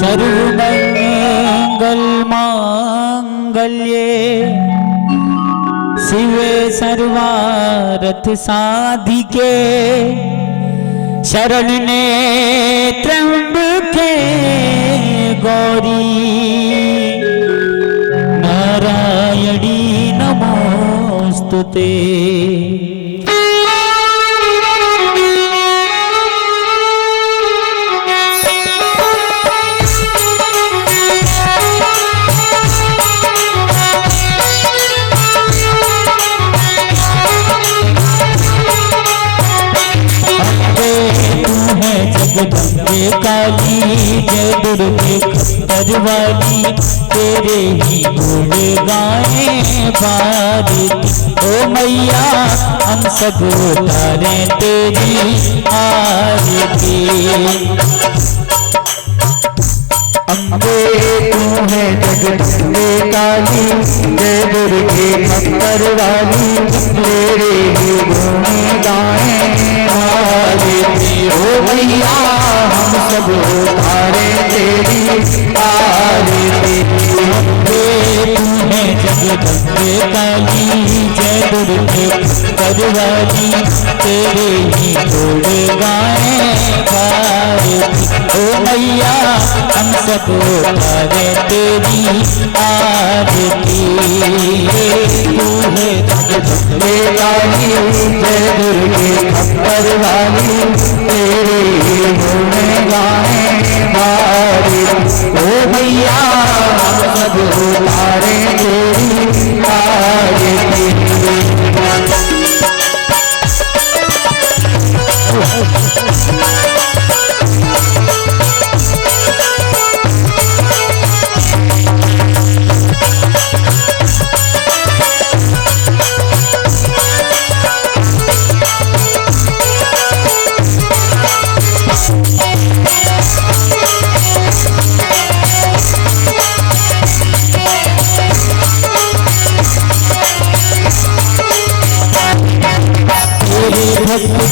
सर्वमंगल मांगल्ये शिवे सर्वार्थ साधिके शरण्ये त्र्यंबके गौरी नारायणी नमोस्तुते। जगदम्बे काली जय दुर्गे खप्पर वाली तेरे ही गुण गाए भारती। ओ मैया हम सब उतारे तेरी आरती। अम्बे तू है जगदम्बे काली जय दुर्गे खप्पर वाली तेरे ही गुण गाए भारती। ओ मैया हम सब उतारे तेरी आरती। अम्बे तू है जगदम्बे काली जय दुर्गे खप्पर वाली तेरे ही गुण गाए भारती। ओ मैया हम सब उतारे तेरी आरती। तू है जगदम्बे काली जय दुर्गे खप्पर वाली तेरे गुण गाए भारती। ओ मैया हम सब उतारे तेरी आरती।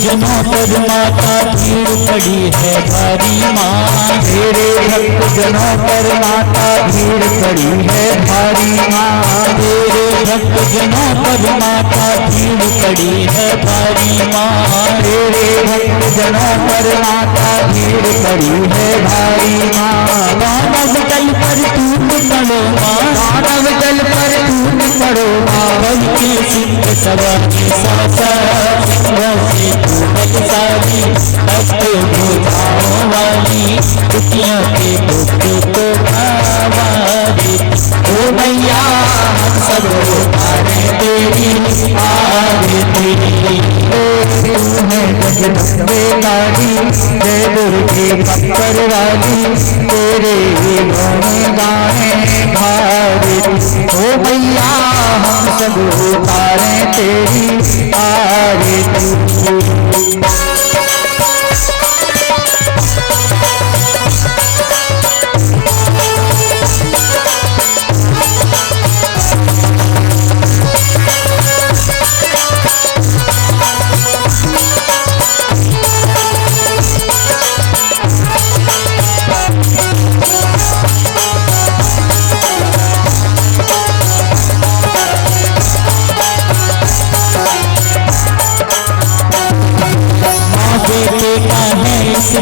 जनों पर माता भीड़ पड़ी है भारी माँ। तेरे भक्त जनों पर माता भीड़ पड़ी है भारी माँ। तेरे भक्त जनों पर माता भीड़ पड़ी है भारी माँ। तेरे भक्त जनों पर माता भीड़ पड़ी है भारी माँ। दानव जल पर टूट पड़ो माँ। दानव जल पर टूट पड़ो माँ। बल के सिंह सवारी सासा सारी भक्त भुजाओं वाली दुखियों के दुख को आवारी। ओ मैया हम सब उतारे तेरी आरती। ओ तू है जगदम्बे काली जय दुर्गे खप्पर वाली तेरे गुण गाए भारती। ओ मैया हम सब उतारे तेरी आरती।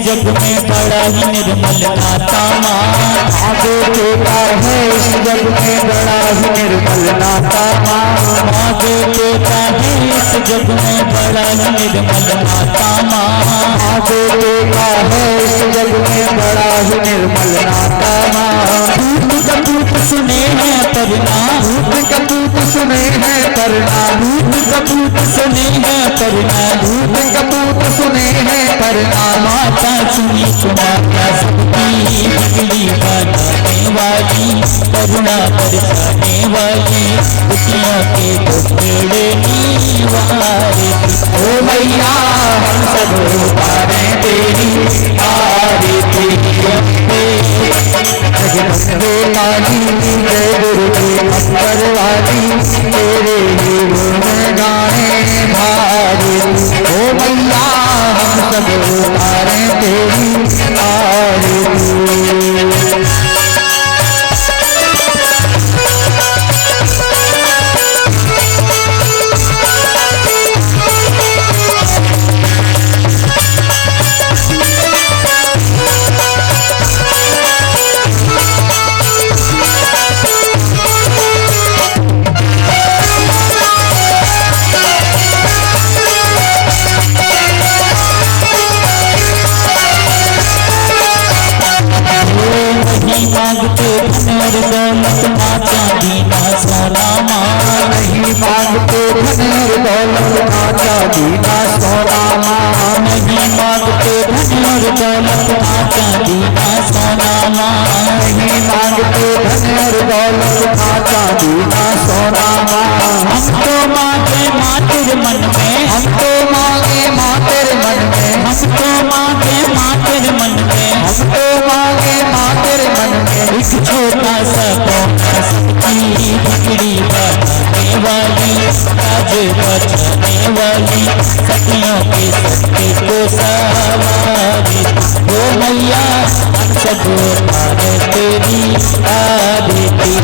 जग में बड़ा ही निर्मल नाता माँ। आगे बेटा है इस जग में बड़ा ही निर्मल नाता माँ। आगे बेटा है इस जग में बड़ा ही निर्मल नाता माँ। आगे बेटा है इस जग में बड़ा ही निर्मल नाता माँ। दूत कपूत सुने हैं परना। दूत कपूत सुने हैं परना। दूत कपूत सुने हैं परना। दूत कपूत सुने हैं परना। माता सुनी सुनाता सबकी बिगड़ी बनाने वाली करुणा बरसाने वाली दुखियों के दुखड़े निवारे। ओ मैया हम सब उतारे तेरी आरती। जगदम्बे काली जय दुर्गे खप्पर वाली तेरे गुण गाए भारती। ओ मैया हम सब उतारे तेरी आरती। दौलत ना चांदी ना सोना माँ, नहीं मांगते धन और दौलत ना चांदी ना सोना माँ। हम तो मांगे माँ तेरे मन में, हम तो मांगे माँ तेरे मन में, हम तो मांगे माँ तेरे मन में, हम तो मांगे माँ तेरे मन में। एक छोटा सा कोना सबकी बिगड़ी बनाने वाली, राज बचाने वाली, सखियों के सत्य को सवारी, ओ मैया हम सब उतारे तेरी आरती।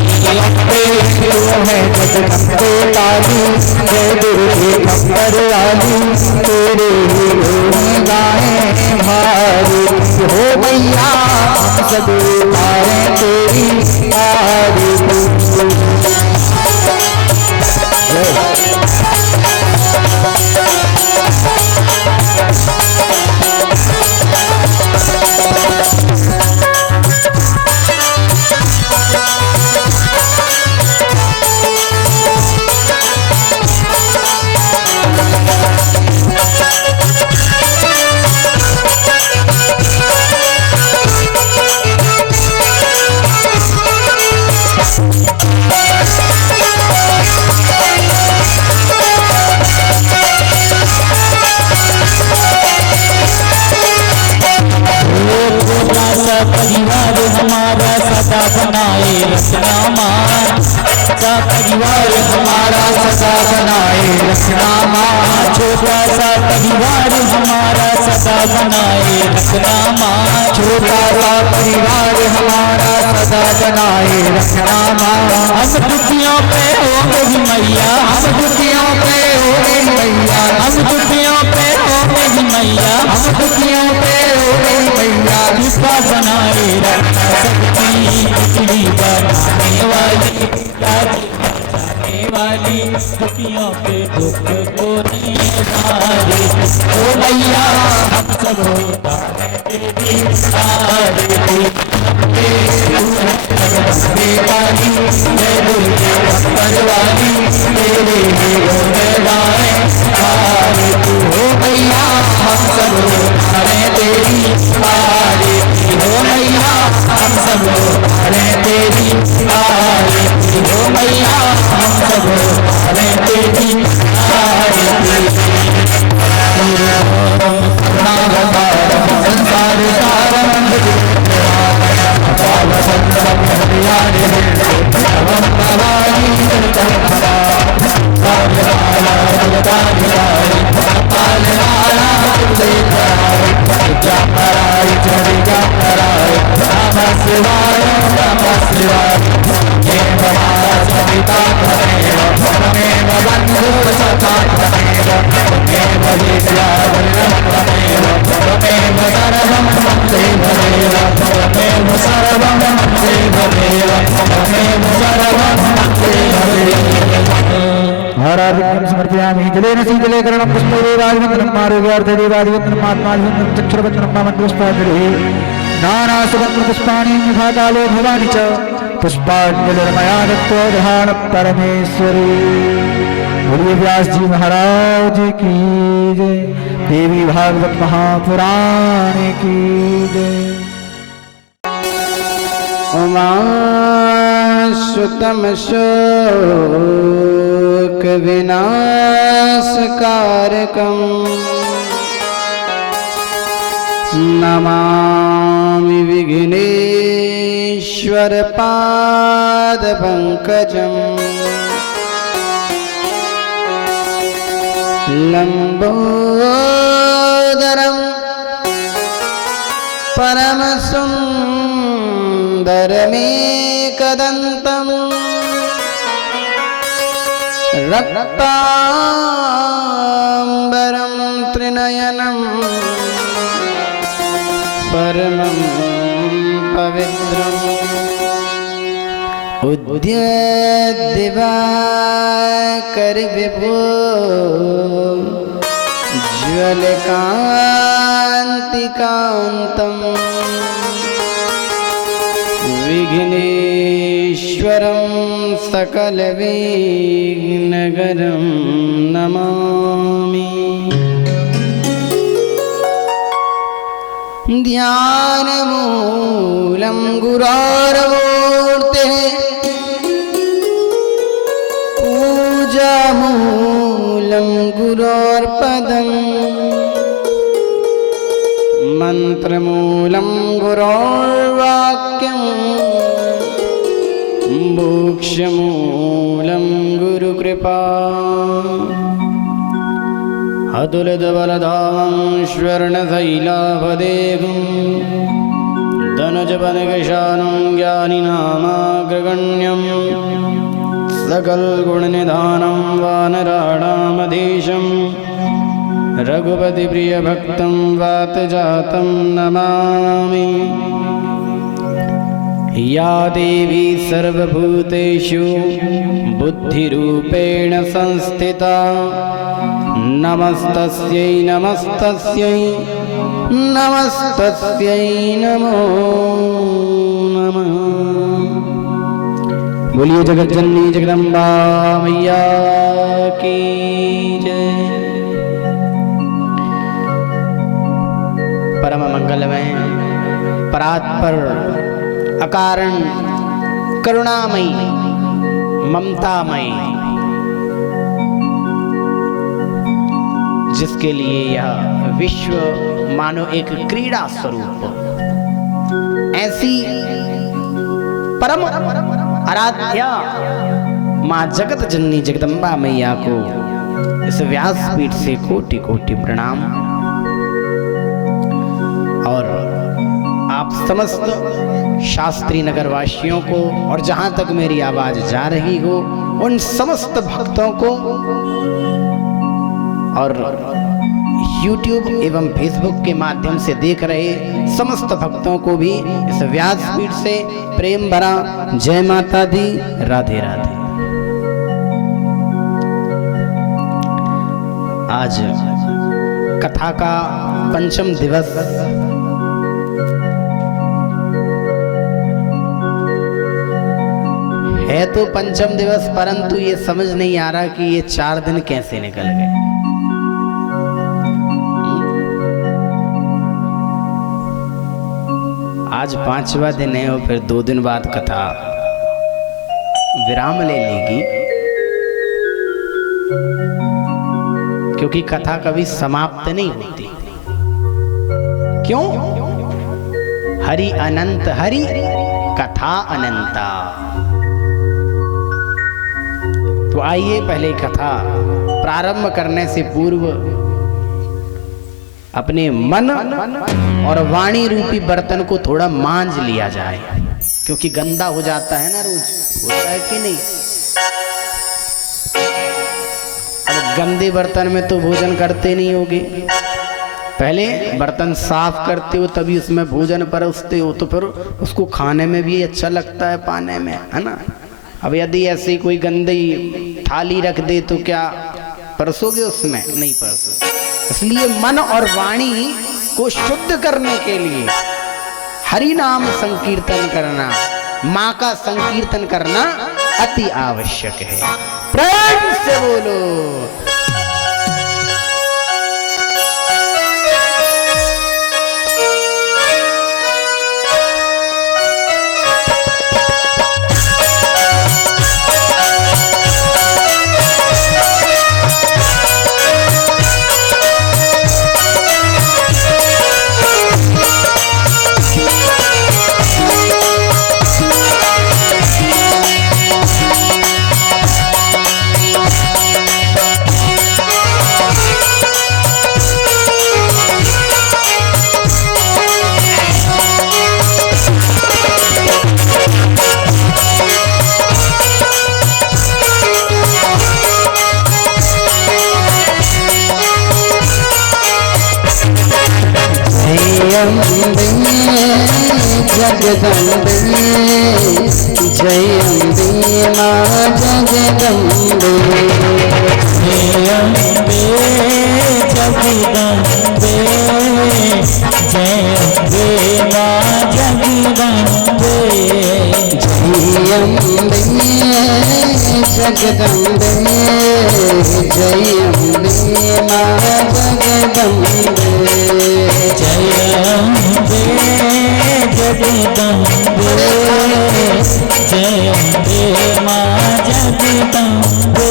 वो है जगदम्बे काली, जय दुर्गे खप्पर वाली, तेरे ही गुण गाए भारी। हो मैया हम सब उतारे तेरी आरती। परिवार हमारा सदा बनाए रखना माँ, सा परिवार हमारा सदा बनाए रखना माँ। छोटा सा परिवार हमारा सदा बनाए रखना माँ, छोटा सा परिवार हमारा सदा बनाए रखना माँ। हम दुखियों पे हो मेरी मैया, हम दुखियों पे हो मेरी मैया, हम दुखियों पे हो मेरी मैया, हम दुखियों पे हो मेरी मैया। कृपा बनाए रखना सबकी बिगड़ी बनाने वाली, राज बचाने वाली, दुखियों के दुख को निवारे, ओ मैया हम सब उतारे तेरी आरती। जगदम्बे काली, जय दुर्गे खप्पर वाली, तेरे ही गुण गाए आरती। हो मैया हम सब उतारे तेरी आरती, हो मैया हम सब उतारे तेरी आरती, हो मैया हम सब उतारे तेरी आरती। संसार सारम समर्पयामि। जलेन शीतले करणं पुष्पदेवादिवन्दनं मारोग्यार्थदेवादिवन्दनं आत्मादिवन्दनं चक्षुर्वन्दनं मामन्त्रपुष्पाञ्जलिः। नानासुगन्धपुष्पाणि निभातालो भवानि च पुष्पाञ्जलिर्मया दत्त्वा दधान परमेश्वरी। बोलिए व्यास जी महाराज की जय। देवी भागवत महापुराण की जय। उमासुतम शोक विनाशकारकम् नमामि विघ्नेश्वर पादपङ्कजम्। लम्बोदरं परमसुन्दरमेकदन्तम् रक्ताम्बरं त्रिनयनं परमं पवित्रम्। उद्यद्दिवाकर विभो ज्वलकान्तिकान्तम् विघ्नेश्वरं सकलविघ्नहरं नमामि। ध्यानमूलं गुरोर्मूर्तेः पूजामूलं गुरोर्पदम् मंत्रमूलं गुरोर्वाक्यं मोक्षमूलं गुरुकृपा अतुलितबलधामं स्वर्णशैलाभदेहं धनुजवनकृशानं ज्ञानिनामाग्रगण्यं सकलगुणनिधानं वानराणामधीशं रघुपतिप्रियभक्तं वातजातं नमामि। या देवी सर्वभूतेषु बुद्धिरूपेण संस्थिता नमस्तस्यै नमस्तस्यै नमस्तस्यै नमो नमः। बोलिए जगज्जननी जगदम्बा मैया की जय। परम मंगलमय परात्पर अकारण करुणामयी ममतामयी, जिसके लिए यह विश्व मानो एक क्रीड़ा स्वरूप, ऐसी परम आराध्या मां जगत जननी जगदम्बा मैया को इस व्यासपीठ से कोटि कोटि प्रणाम। और आप समस्त शास्त्री नगर वासियों को और जहां तक मेरी आवाज जा रही हो उन समस्त भक्तों को और YouTube एवं Facebook के माध्यम से देख रहे समस्त भक्तों को भी इस व्यासपीठ से प्रेम भरा जय माता दी, राधे राधे। आज कथा का पंचम दिवस है। तो पंचम दिवस, परंतु ये समझ नहीं आ रहा कि ये 4 दिन कैसे निकल गए। आज 5वां दिन है और फिर 2 दिन बाद कथा विराम ले लेगी, क्योंकि कथा कभी समाप्त नहीं होती। क्यों? हरि अनंत हरि कथा अनंता। तो आइए पहले कथा प्रारंभ करने से पूर्व अपने मन और वाणी रूपी बर्तन को थोड़ा मांज लिया जाए, क्योंकि गंदा हो जाता है ना, रोज होता है कि नहीं। अब गंदे बर्तन में तो भोजन करते नहीं होगे, पहले बर्तन साफ करते हो तभी उसमें भोजन परोसते हो, तो फिर उसको खाने में भी अच्छा लगता है, पाने में, है ना। अब यदि ऐसी कोई गंदी थाली रख दे तो क्या परसोगे उसमें? नहीं परसोगे। इसलिए मन और वाणी को शुद्ध करने के लिए हरि नाम संकीर्तन करना, माँ का संकीर्तन करना अति आवश्यक है। प्रेम से बोलो जगदम्बे जय अम्बे माँ जगदम्बे, जय अम्बे जगदम्बे, जय अम्बे माँ जगदम्बे, जय अम्बे जगदम्बे, जय अम्बे माँ जगदम्बे, जय अम्बे जगदम्बे जय अम्बे माँ जगदम्बे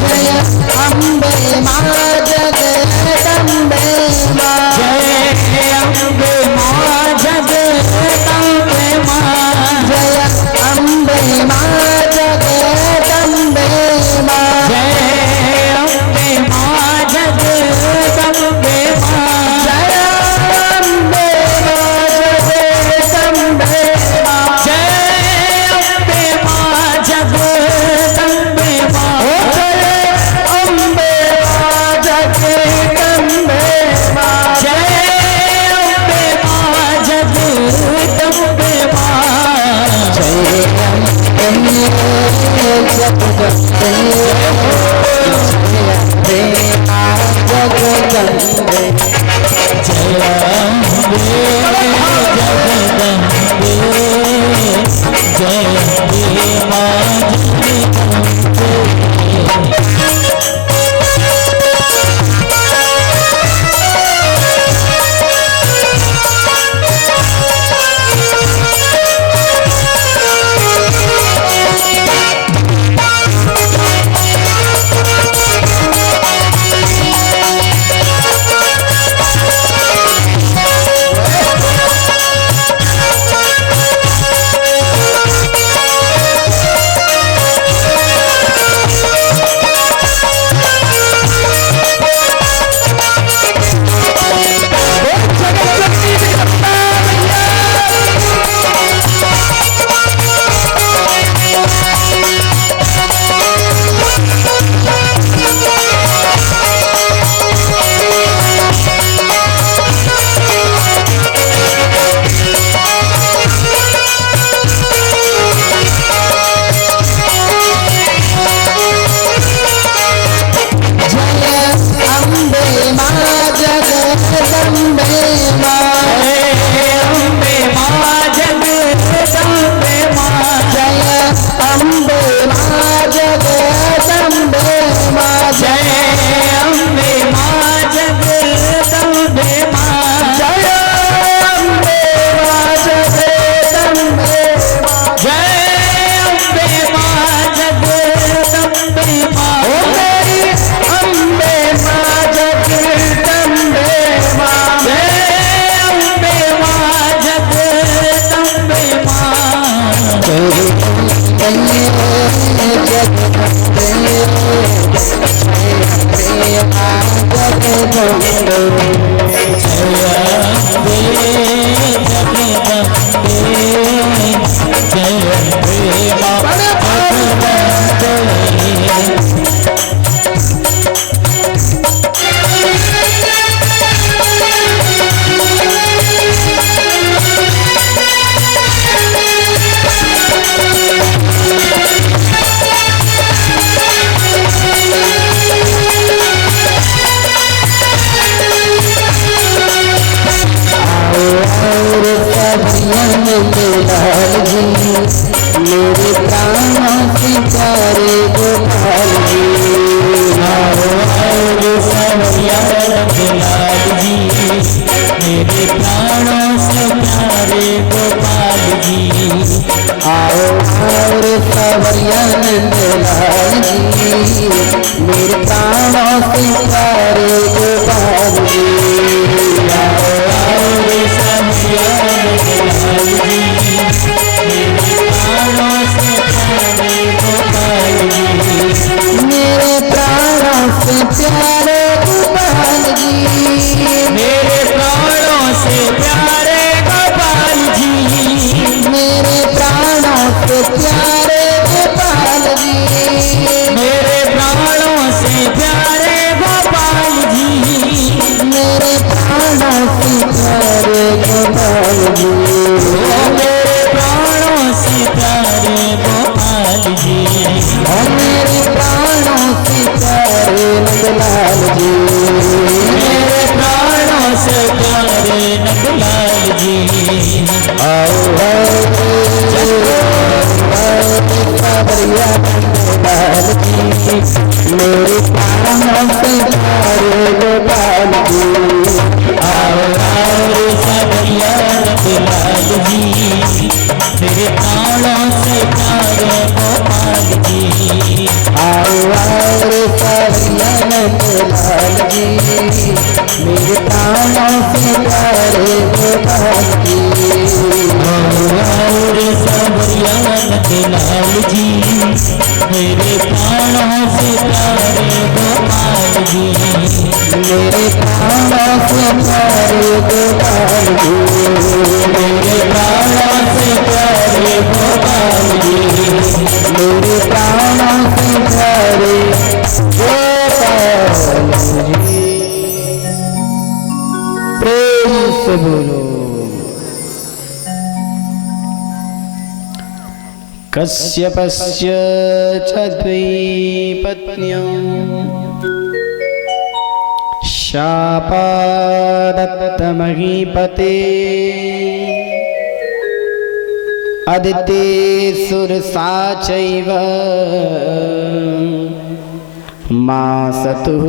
जय अम्बे माँ जगदम्बे माँ जय अम्बे माँ जगदम्बे माँ जय अम्बे माँ जगदम्बे माँ जय अम्बे माँ जगदम्बे माँ जय अम्बे माँ जगदम्बे माँ जय अम्बे माँ जगदम्बे माँ अम्बे माँ जगदम्बे माँ जय अम्बे माँ जगदम्बे माँ जय अम्बे जगदम्बे जगदम्बे जय अम्बे जगदम्बे जय अम्बे माँ जगदम्बे मेरे प्राणों के प्यारे गोपाल जी मेरे प्राणों से प्यारे गोपाल जी आओ और सवरिया नंदलाल जी मेरे प्राणों से प्यारे गोपाल जी मेरे प्राणों से प्यारे गोपाल जी मेरे प्राणों से प्यारे गोपाल जी मेरे प्राणों से प्यारे गोपाल जी मेरे प्राणों से प्यारे गोपाल जी मेरे प्राणों से प्यारे गोपाल जी मेरे प्राणों से प्यारे गोपाल जी मेरे प्राणों से प्यारे नंदलाल जी मेरे प्राणों से प्यारे नंदलाल जी आओ सवरिया नंदलाल जी मेरे प्राणों से प्यारे गोपाल जी आओ सवरिया नंदलाल जी मेरे प्राणों से प्यारे गोपाल जी। और सावरिया नंदलाल जी, मेरे प्राणों से प्यारे गोपाल जी। मेरे प्राणों से प्यारे गोपाल जी। मेरे प्राणों से प्यारे गोपाल जी। मेरे प्राणों से प्यारे गोपाल जी। प्रेम से बोलो। कश्यपस्य च द्वैपत्न्यौ शापादत्तमहीपते अदितेऽसुरसा चैव मासतुः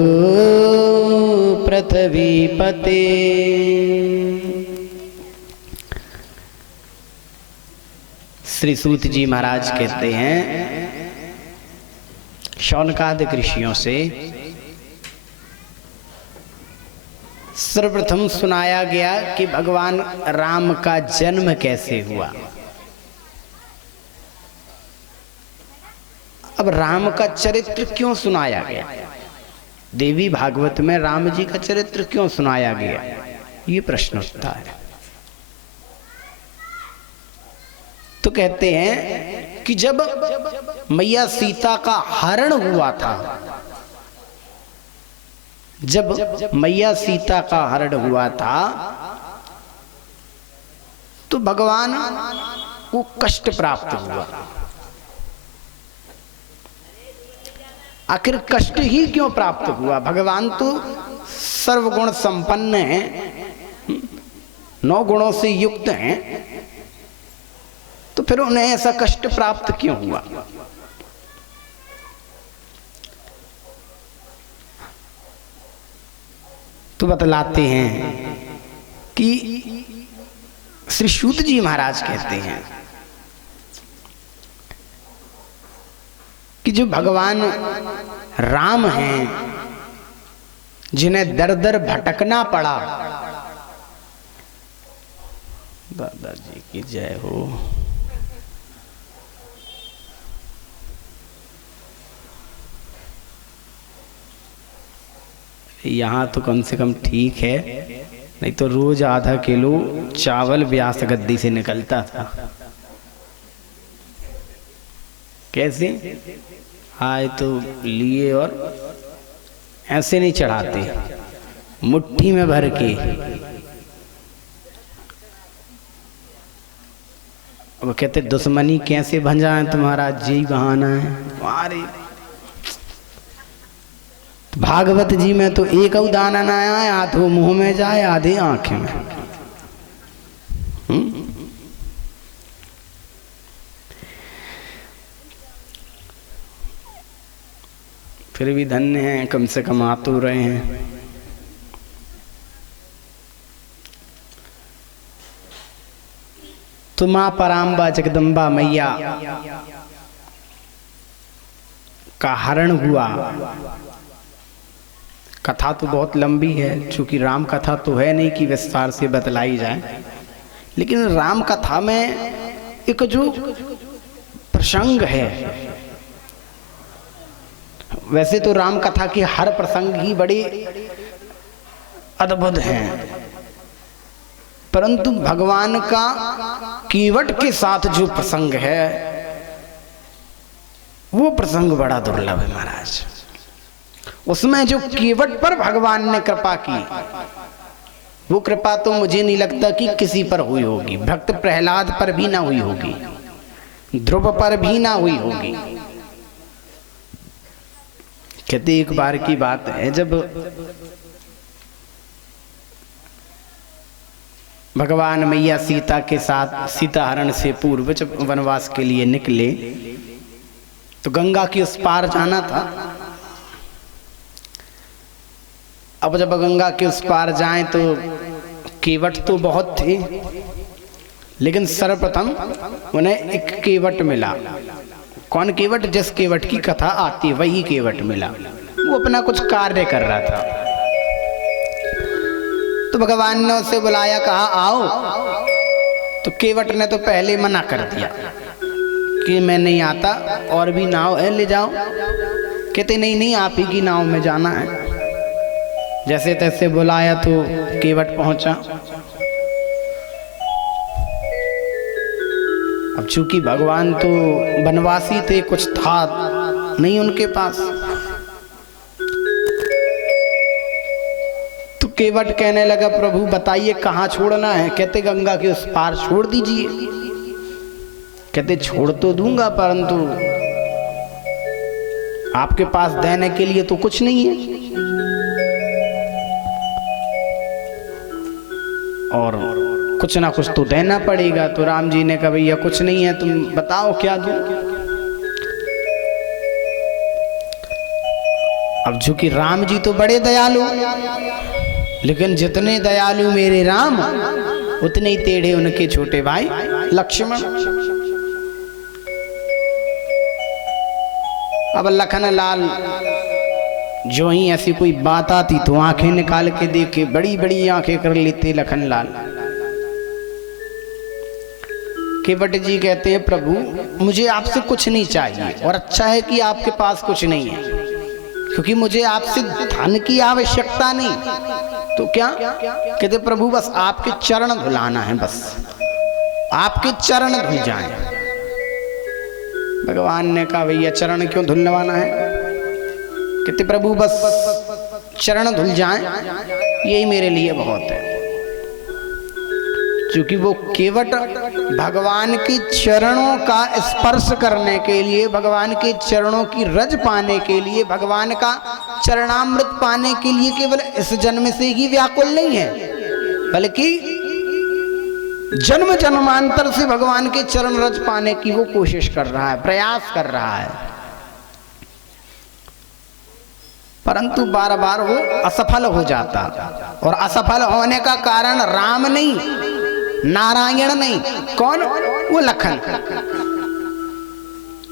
पृथ्वीपते। श्री सूत जी महाराज कहते हैं, शौनकादिक ऋषियों से सर्वप्रथम सुनाया गया कि भगवान राम का जन्म कैसे हुआ। अब राम का चरित्र क्यों सुनाया गया, देवी भागवत में राम जी का चरित्र क्यों सुनाया गया, ये प्रश्न उठता है। तो कहते हैं कि जब मैया सीता का हरण हुआ था, जब मैया सीता का हरण हुआ था तो भगवान को कष्ट प्राप्त हुआ। आखिर कष्ट ही क्यों प्राप्त हुआ? भगवान तो सर्वगुण संपन्न हैं, 9 गुणों से युक्त हैं, तो फिर उन्हें ऐसा कष्ट प्राप्त क्यों हुआ? तो बतलाते हैं कि श्री सूत जी महाराज कहते हैं कि जो भगवान राम हैं, जिन्हें दर दर भटकना पड़ा, दादाजी की जय हो। यहाँ तो कम से कम ठीक है, नहीं तो रोज आधा किलो चावल व्यास गद्दी से निकलता था। कैसे आए तो लिए और ऐसे नहीं चढ़ाते, मुट्ठी में भर के। अब कहते दुश्मनी कैसे भंजाए तुम्हारा, जी बहाना है तुम्हारे। भागवत जी में तो एक दाना ना आए, आधो मुंह में जाए आधे आंख में। फिर भी धन्य हैं, कम से कम आ तो रहे हैं। तो मां पराम्बा जगदम्बा मैया का हरण हुआ। कथा तो बहुत लंबी है, चूंकि राम कथा तो है नहीं कि विस्तार से बतलाई जाए, लेकिन राम कथा में एक जो प्रसंग है, वैसे तो राम कथा के हर प्रसंग ही बड़े अद्भुत हैं, परंतु भगवान का कीवट के साथ जो प्रसंग है वो प्रसंग बड़ा दुर्लभ है महाराज। उसमें जो कीवट पर भगवान ने कृपा की, वो कृपा तो मुझे नहीं लगता कि किसी पर हुई होगी। भक्त प्रहलाद पर भी ना हुई होगी, ध्रुव पर भी ना हुई होगी। कहते एक बार की बात है, जब भगवान मैया सीता के साथ सीता हरण से पूर्व जब वनवास के लिए निकले तो गंगा के उस पार जाना था। अब जब गंगा के उस पार जाएं तो केवट तो बहुत थे, लेकिन सर्वप्रथम उन्हें एक केवट मिला। कौन केवट? जिस केवट की कथा आती वही केवट मिला। वो अपना कुछ कार्य कर रहा था। तो भगवान ने उसे बुलाया, कहा आओ। तो केवट ने तो पहले मना कर दिया कि मैं नहीं आता, और भी नाव है ले जाओ। कहते नहीं नहीं, आप ही की नाव में जाना है। जैसे तैसे बुलाया तो केवट पहुंचा। अब चूंकि भगवान तो वनवासी थे, कुछ था नहीं उनके पास, तो केवट कहने लगा प्रभु बताइए कहाँ छोड़ना है। कहते गंगा के उस पार छोड़ दीजिए। कहते छोड़ तो दूंगा, परंतु आपके पास देने के लिए तो कुछ नहीं है, और कुछ ना कुछ तो देना पड़ेगा। तो राम जी ने कहा भैया कुछ नहीं है, तुम बताओ क्या दूं। अब चूंकि राम जी तो बड़े दयालु, लेकिन जितने दयालु मेरे राम, उतने ही टेढ़े उनके छोटे भाई लक्ष्मण। अब लखन लाल जो ही ऐसी कोई बात आती तो आंखें निकाल के देखे, बड़ी बड़ी आंखें कर लेते लखन लाल। केवट जी कहते हैं प्रभु मुझे आपसे कुछ नहीं चाहिए, और अच्छा है कि आपके पास कुछ नहीं है, क्योंकि मुझे आपसे धन की आवश्यकता नहीं। तो क्या कहते प्रभु बस आपके चरण धुलाना है, बस आपके चरण धुल जाएं। भगवान ने कहा भैया चरण क्यों धुलवाना है। कहते प्रभु बस चरण धुल जाएं, यही मेरे लिए बहुत है। क्योंकि वो केवट भगवान के चरणों का स्पर्श करने के लिए, भगवान के चरणों की रज पाने के लिए, भगवान का चरणामृत पाने के लिए केवल इस जन्म से ही व्याकुल नहीं है, बल्कि जन्म जन्मांतर से भगवान के चरण रज पाने की वो कोशिश कर रहा है, प्रयास कर रहा है, परंतु बार बार वो असफल हो जाता। और असफल होने का कारण राम नहीं, नारायण नहीं, कौन? वो लखन।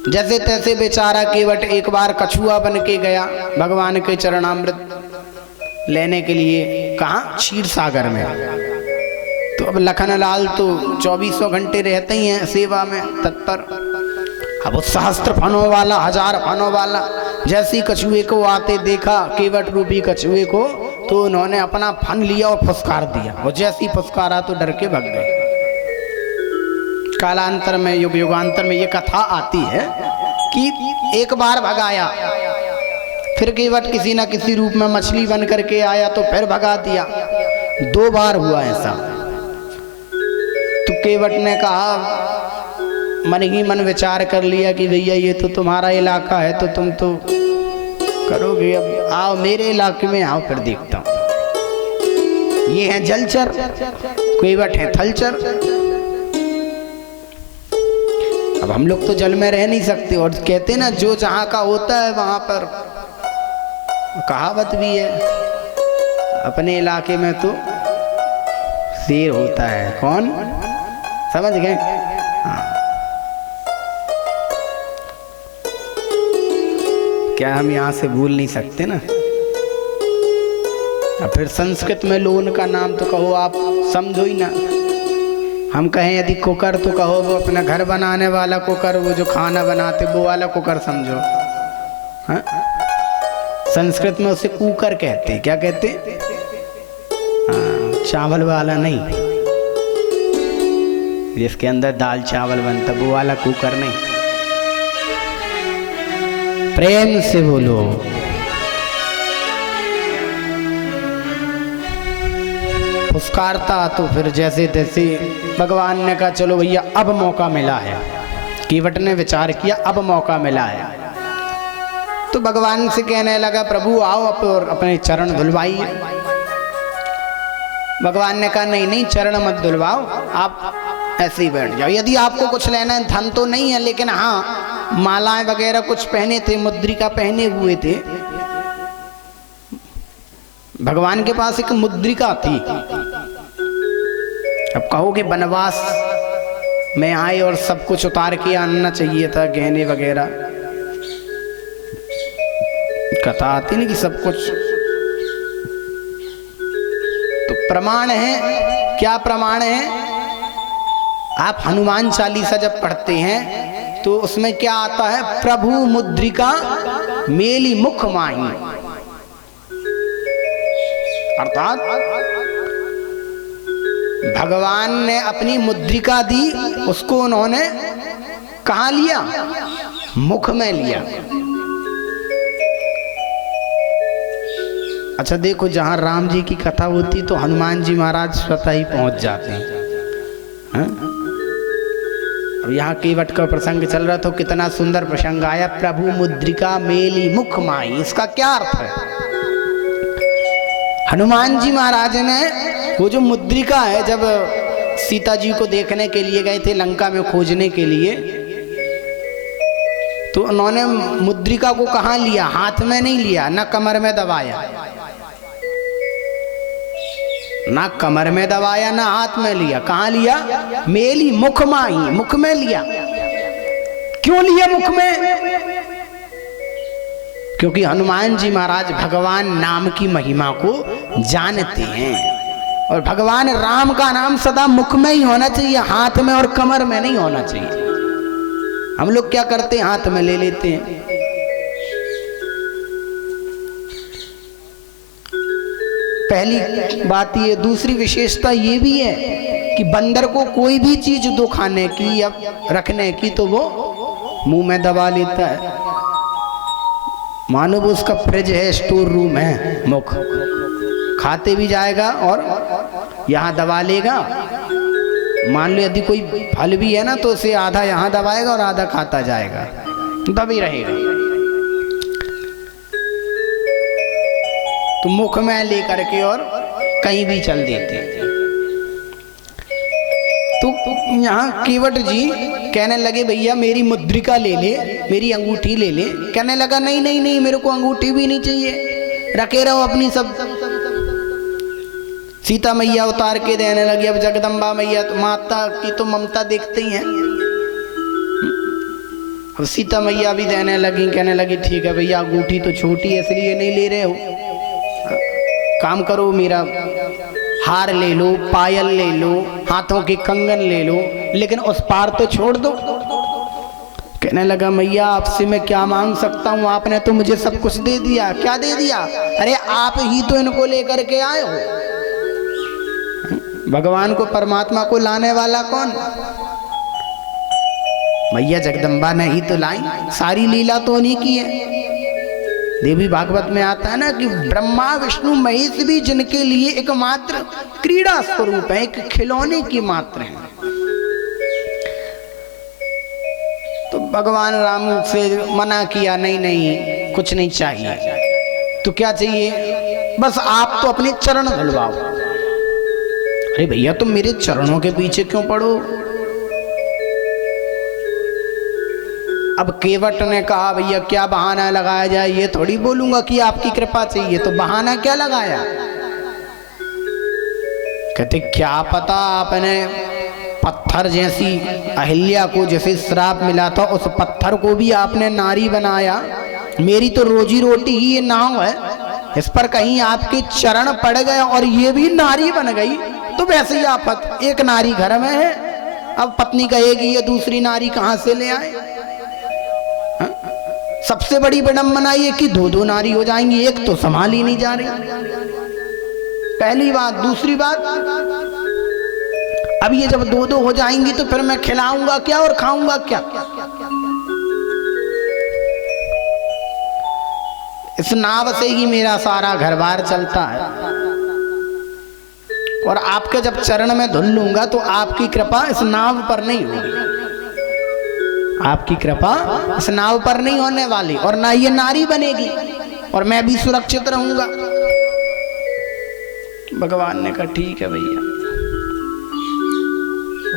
जैसे तैसे बेचारा केवट एक बार कछुआ बन के गया भगवान के चरणामृत लेने के लिए, कहाँ? क्षीर सागर में। तो अब लखन लाल तो 2400 घंटे रहते ही हैं सेवा में तत्पर। अब उस सहस्त्र फनों वाला, 1000 फनों वाला जैसी कछुए को आते देखा, केवट रूपी कछुए को, तो उन्होंने अपना फन लिया और फुसकार दिया, और जैसी फुसकारा तो डर के भाग गए। कालांतर में, युग युगांतर में ये कथा आती है कि एक बार भगाया, फिर केवट किसी न किसी रूप में मछली बन करके आया तो फिर भगा दिया। 2 बार हुआ ऐसा। तो केवट ने कहा, मन ही मन विचार कर लिया कि भैया ये तो तुम्हारा इलाका है, तो तुम तो करोगे, अब आओ मेरे इलाके में आओ, फिर देखता हूं। ये है जलचर, केवट है थलचर। अब हम लोग तो जल में रह नहीं सकते, और कहते ना जो जहां का होता है वहां पर, कहावत भी है, अपने इलाके में तो शेर होता है। कौन? समझ गए? हाँ। क्या हम यहाँ से भूल नहीं सकते ना। अब फिर संस्कृत में लोन का नाम तो कहो, आप समझो ही ना। हम कहें यदि कुकर तो कहो वो अपना घर बनाने वाला कुकर, वो जो खाना बनाते वो वाला कुकर समझो। हाँ? संस्कृत में उसे कुकर कहते। क्या कहते? हाँ, चावल वाला नहीं, जिसके अंदर दाल चावल बनता वो वाला कुकर नहीं। प्रेम से बोलो। फुसकारता तो फिर जैसे तैसे भगवान ने कहा चलो भैया अब मौका मिला है। केवट ने विचार किया अब मौका मिला है, तो भगवान से कहने लगा प्रभु आओ और अपने चरण धुलवाइए। भगवान ने कहा नहीं नहीं चरण मत धुलवाओ, आप ऐसे ही बैठ जाओ। यदि आपको कुछ लेना है, धन तो नहीं है, लेकिन हाँ मालाएं वगैरह कुछ पहने थे, मुद्रिका पहने हुए थे। भगवान के पास एक मुद्रिका थी। अब कहोगे वनवास में आए और सब कुछ उतार के आना चाहिए था, गहने वगैरह। कथा आती नहीं कि सब कुछ। तो प्रमाण है। क्या प्रमाण है? आप हनुमान चालीसा जब पढ़ते हैं तो उसमें क्या आता है? प्रभु मुद्रिका मेली मुख माही, अर्थात भगवान ने अपनी मुद्रिका दी, उसको उन्होंने कहाँ लिया? मुख में लिया। अच्छा देखो, जहां राम जी की कथा होती तो हनुमान जी महाराज स्वतः ही पहुंच जाते हैं। अब यहाँ केवट का प्रसंग चल रहा तो कितना सुंदर प्रसंग आया, प्रभु मुद्रिका मेली मुख माई। इसका क्या अर्थ है? हनुमान जी महाराज ने वो जो मुद्रिका है, जब सीता जी को देखने के लिए गए थे लंका में खोजने के लिए, तो उन्होंने मुद्रिका को कहाँ लिया? हाथ में नहीं लिया, ना कमर में दबाया, ना कमर में दबाया ना हाथ में लिया। कहाँ लिया? मेली मुख माही, मुख में लिया। क्यों लिया मुख में? क्योंकि हनुमान जी महाराज भगवान नाम की महिमा को जानते हैं, और भगवान राम का नाम सदा मुख में ही होना चाहिए, हाथ में और कमर में नहीं होना चाहिए। हम लोग क्या करते हैं? हाथ में ले लेते हैं। पहली बात ये। दूसरी विशेषता ये भी है कि बंदर को कोई भी चीज दो खाने की या रखने की तो वो मुंह में दबा लेता है। मानो वो उसका फ्रिज है, स्टोर रूम है, मुख खाते भी जाएगा और यहाँ दबा लेगा। मान लो यदि कोई फल भी है ना तो उसे आधा यहाँ दबाएगा और आधा खाता जाएगा, दबी रहेगा। तो मुख में लेकर के और कहीं भी चल देते हैं। तो यहाँ केवट जी कहने लगे भैया मेरी मुद्रिका ले ले, मेरी अंगूठी ले ले। कहने लगा नहीं नहीं नहीं, मेरे को अंगूठी भी नहीं चाहिए, रखे रहो अपनी सब। सीता मैया उतार के देने लगी। अब जगदम्बा मैया तो माता की तो ममता देखते ही हैं। अब सीता मैया भी देने लगी, कहने लगी ठीक है भैया, अंगूठी तो छोटी है इसलिए नहीं ले रहे हो, काम करो मेरा हार ले लो, पायल ले लो, हाथों के कंगन ले लो, लेकिन उस पार तो छोड़ दो। कहने लगा मैया आपसे मैं क्या मांग सकता हूँ, आपने तो मुझे सब कुछ दे दिया। क्या दे दिया? अरे आप ही तो इनको लेकर के आए हो। भगवान को, परमात्मा को लाने वाला कौन? मैया जगदम्बा ने ही तो लाई, सारी लीला तो उन्हीं की है। देवी भागवत में आता है ना कि ब्रह्मा विष्णु महेश भी जिनके लिए एकमात्र क्रीड़ा स्वरूप है, एक खिलौने की मात्र है। तो भगवान राम से मना किया, नहीं नहीं कुछ नहीं चाहिए। तो क्या चाहिए? बस आप तो अपने चरण धुलवाओ। अरे भैया तुम मेरे चरणों के पीछे क्यों पड़ो? अब केवट ने कहा भैया क्या बहाना लगाया जाए, ये थोड़ी बोलूंगा कि आपकी कृपा चाहिए, तो बहाना क्या लगाया? कहते क्या पता आपने पत्थर जैसी अहिल्या को जैसे श्राप मिला था, उस पत्थर को भी आपने नारी बनाया। मेरी तो रोजी रोटी ही ये नाव है, इस पर कहीं आपके चरण पड़ गए और ये भी नारी बन गई तो वैसे ही आफत। एक नारी घर में है, अब पत्नी कहेगी ये दूसरी नारी कहां से ले आए? सबसे बड़ी विडंबना ये कि दो दो नारी हो जाएंगी, एक तो संभाल ही नहीं जा रही। पहली बात। दूसरी बात, अब ये जब दो दो हो जाएंगी तो फिर मैं खिलाऊंगा क्या और खाऊंगा क्या? इस नाव से ही मेरा सारा घर बार चलता है, और आपके जब चरण में धुल लूंगा तो आपकी कृपा इस नाव पर नहीं होगी, आपकी कृपा इस नाव पर नहीं होने वाली, और ना ये नारी बनेगी और मैं भी सुरक्षित रहूंगा। भगवान ने कहा ठीक है भैया,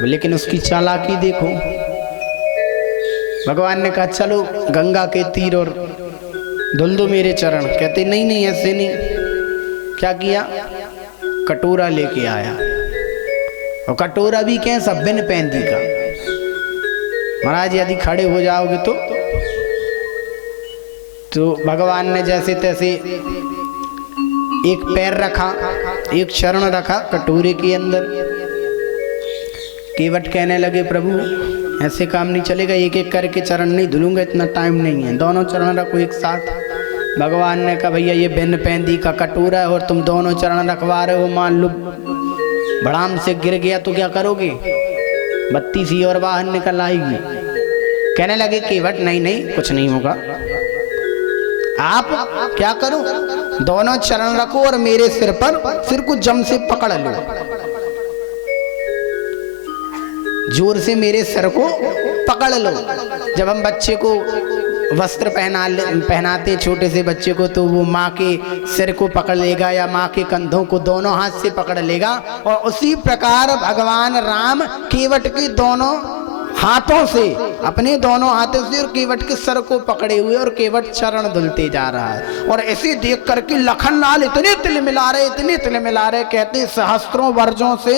लेकिन उसकी चालाकी देखो। भगवान ने कहा चलो गंगा के तीर और धुल दो मेरे चरण। कहते नहीं नहीं ऐसे नहीं। क्या किया? कटोरा लेके आया, और कटोरा भी कैसा? बिन पैंदी का। महाराज यदि खड़े हो जाओगे तो भगवान ने जैसे तैसे एक पैर रखा एक चरण रखा कटोरे के अंदर। केवट कहने लगे प्रभु ऐसे काम नहीं चलेगा, एक एक करके चरण नहीं धुलूंगा, इतना टाइम नहीं है, दोनों चरण रखो एक साथ। भगवान ने कहा भैया ये बिन पैंदी का कटोरा है और तुम दोनों चरण रखवा रहे हो, मान लो भड़ाम से गिर गया तो क्या करोगे, बत्ती सी और बाहर निकल आएगी। कहने लगे केवट नहीं नहीं कुछ नहीं होगा, आप क्या करो दोनों चरण रखो और मेरे सिर को जम से पकड़ लो, जोर से मेरे सिर को पकड़ लो। जब हम बच्चे को वस्त्र पहनाते छोटे से बच्चे को तो वो माँ के सिर को पकड़ लेगा या माँ के कंधों को दोनों हाथ से पकड़ लेगा, और उसी प्रकार भगवान राम केवट के दोनों हाथों से, अपने दोनों हाथों से और केवट के सर को पकड़े हुए और केवट चरण धुलते जा रहा है। और ऐसे देख करके लखनलाल इतने तिल मिला रहे, कहते सहस्त्रों वर्षों से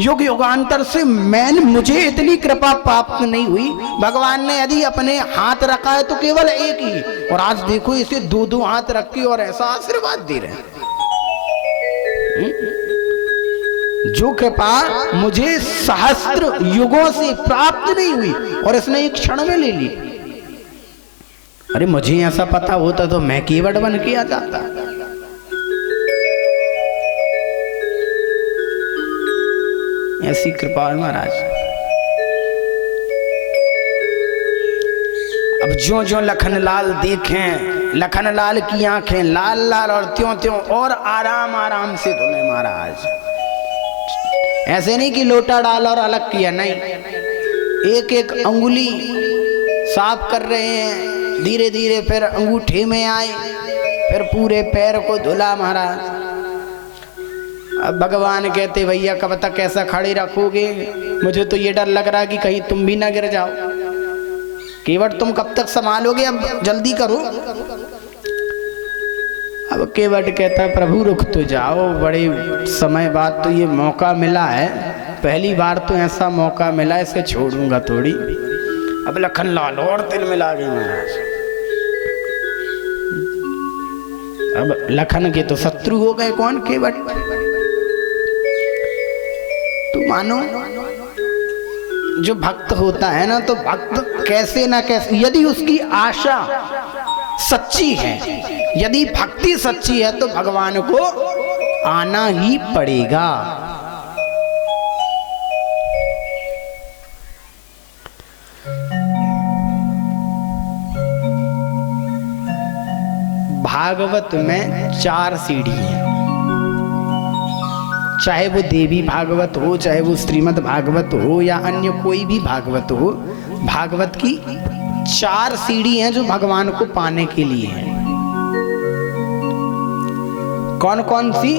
युग युगांतर से मुझे इतनी कृपा प्राप्त नहीं हुई। भगवान ने यदि अपने हाथ रखा है तो केवल एक ही, और आज देखो इसे दो हाथ रख के और ऐसा आशीर्वाद दे रहे हैं। जो कृपा मुझे सहस्त्र युगों से प्राप्त नहीं हुई और इसने एक क्षण में ले ली। अरे मुझे ऐसा पता होता तो मैं केवट बन के आ जाता। ऐसी कृपा है महाराज। अब ज्यों ज्यों लखनलाल देखें, लखनलाल की आंखें लाल लाल और त्यों त्यों और आराम आराम से धुले महाराज। ऐसे नहीं कि लोटा डाला और अलग किया, नहीं, एक एक अंगुली साफ कर रहे हैं, धीरे धीरे फिर अंगूठे में आए, फिर पूरे पैर को धुला महाराज। अब भगवान कहते भैया कब तक ऐसा खड़े रखोगे, मुझे तो ये डर लग रहा है कि कहीं तुम भी ना गिर जाओ। केवट तुम कब तक संभालोगे, अब जल्दी करो। अब केवट कहता प्रभु रुक तो जाओ, बड़े समय बाद तो ये मौका मिला है, पहली बार तो ऐसा मौका मिला, इसे छोड़ूंगा थोड़ी। अब लखनलाल और तिल मिला गए महाराज। अब लखन के तो शत्रु हो गए कौन, केवट। तो मानो जो भक्त होता है ना, तो भक्त कैसे ना कैसे, यदि उसकी आशा सच्ची है, यदि भक्ति सच्ची है तो भगवान को आना ही पड़ेगा। भागवत में 4 सीढ़ी हैं, चाहे वो देवी भागवत हो, चाहे वो श्रीमद् भागवत हो या अन्य कोई भी भागवत हो। भागवत की 4 सीढ़ी हैं जो भगवान को पाने के लिए हैं। कौन कौन सी?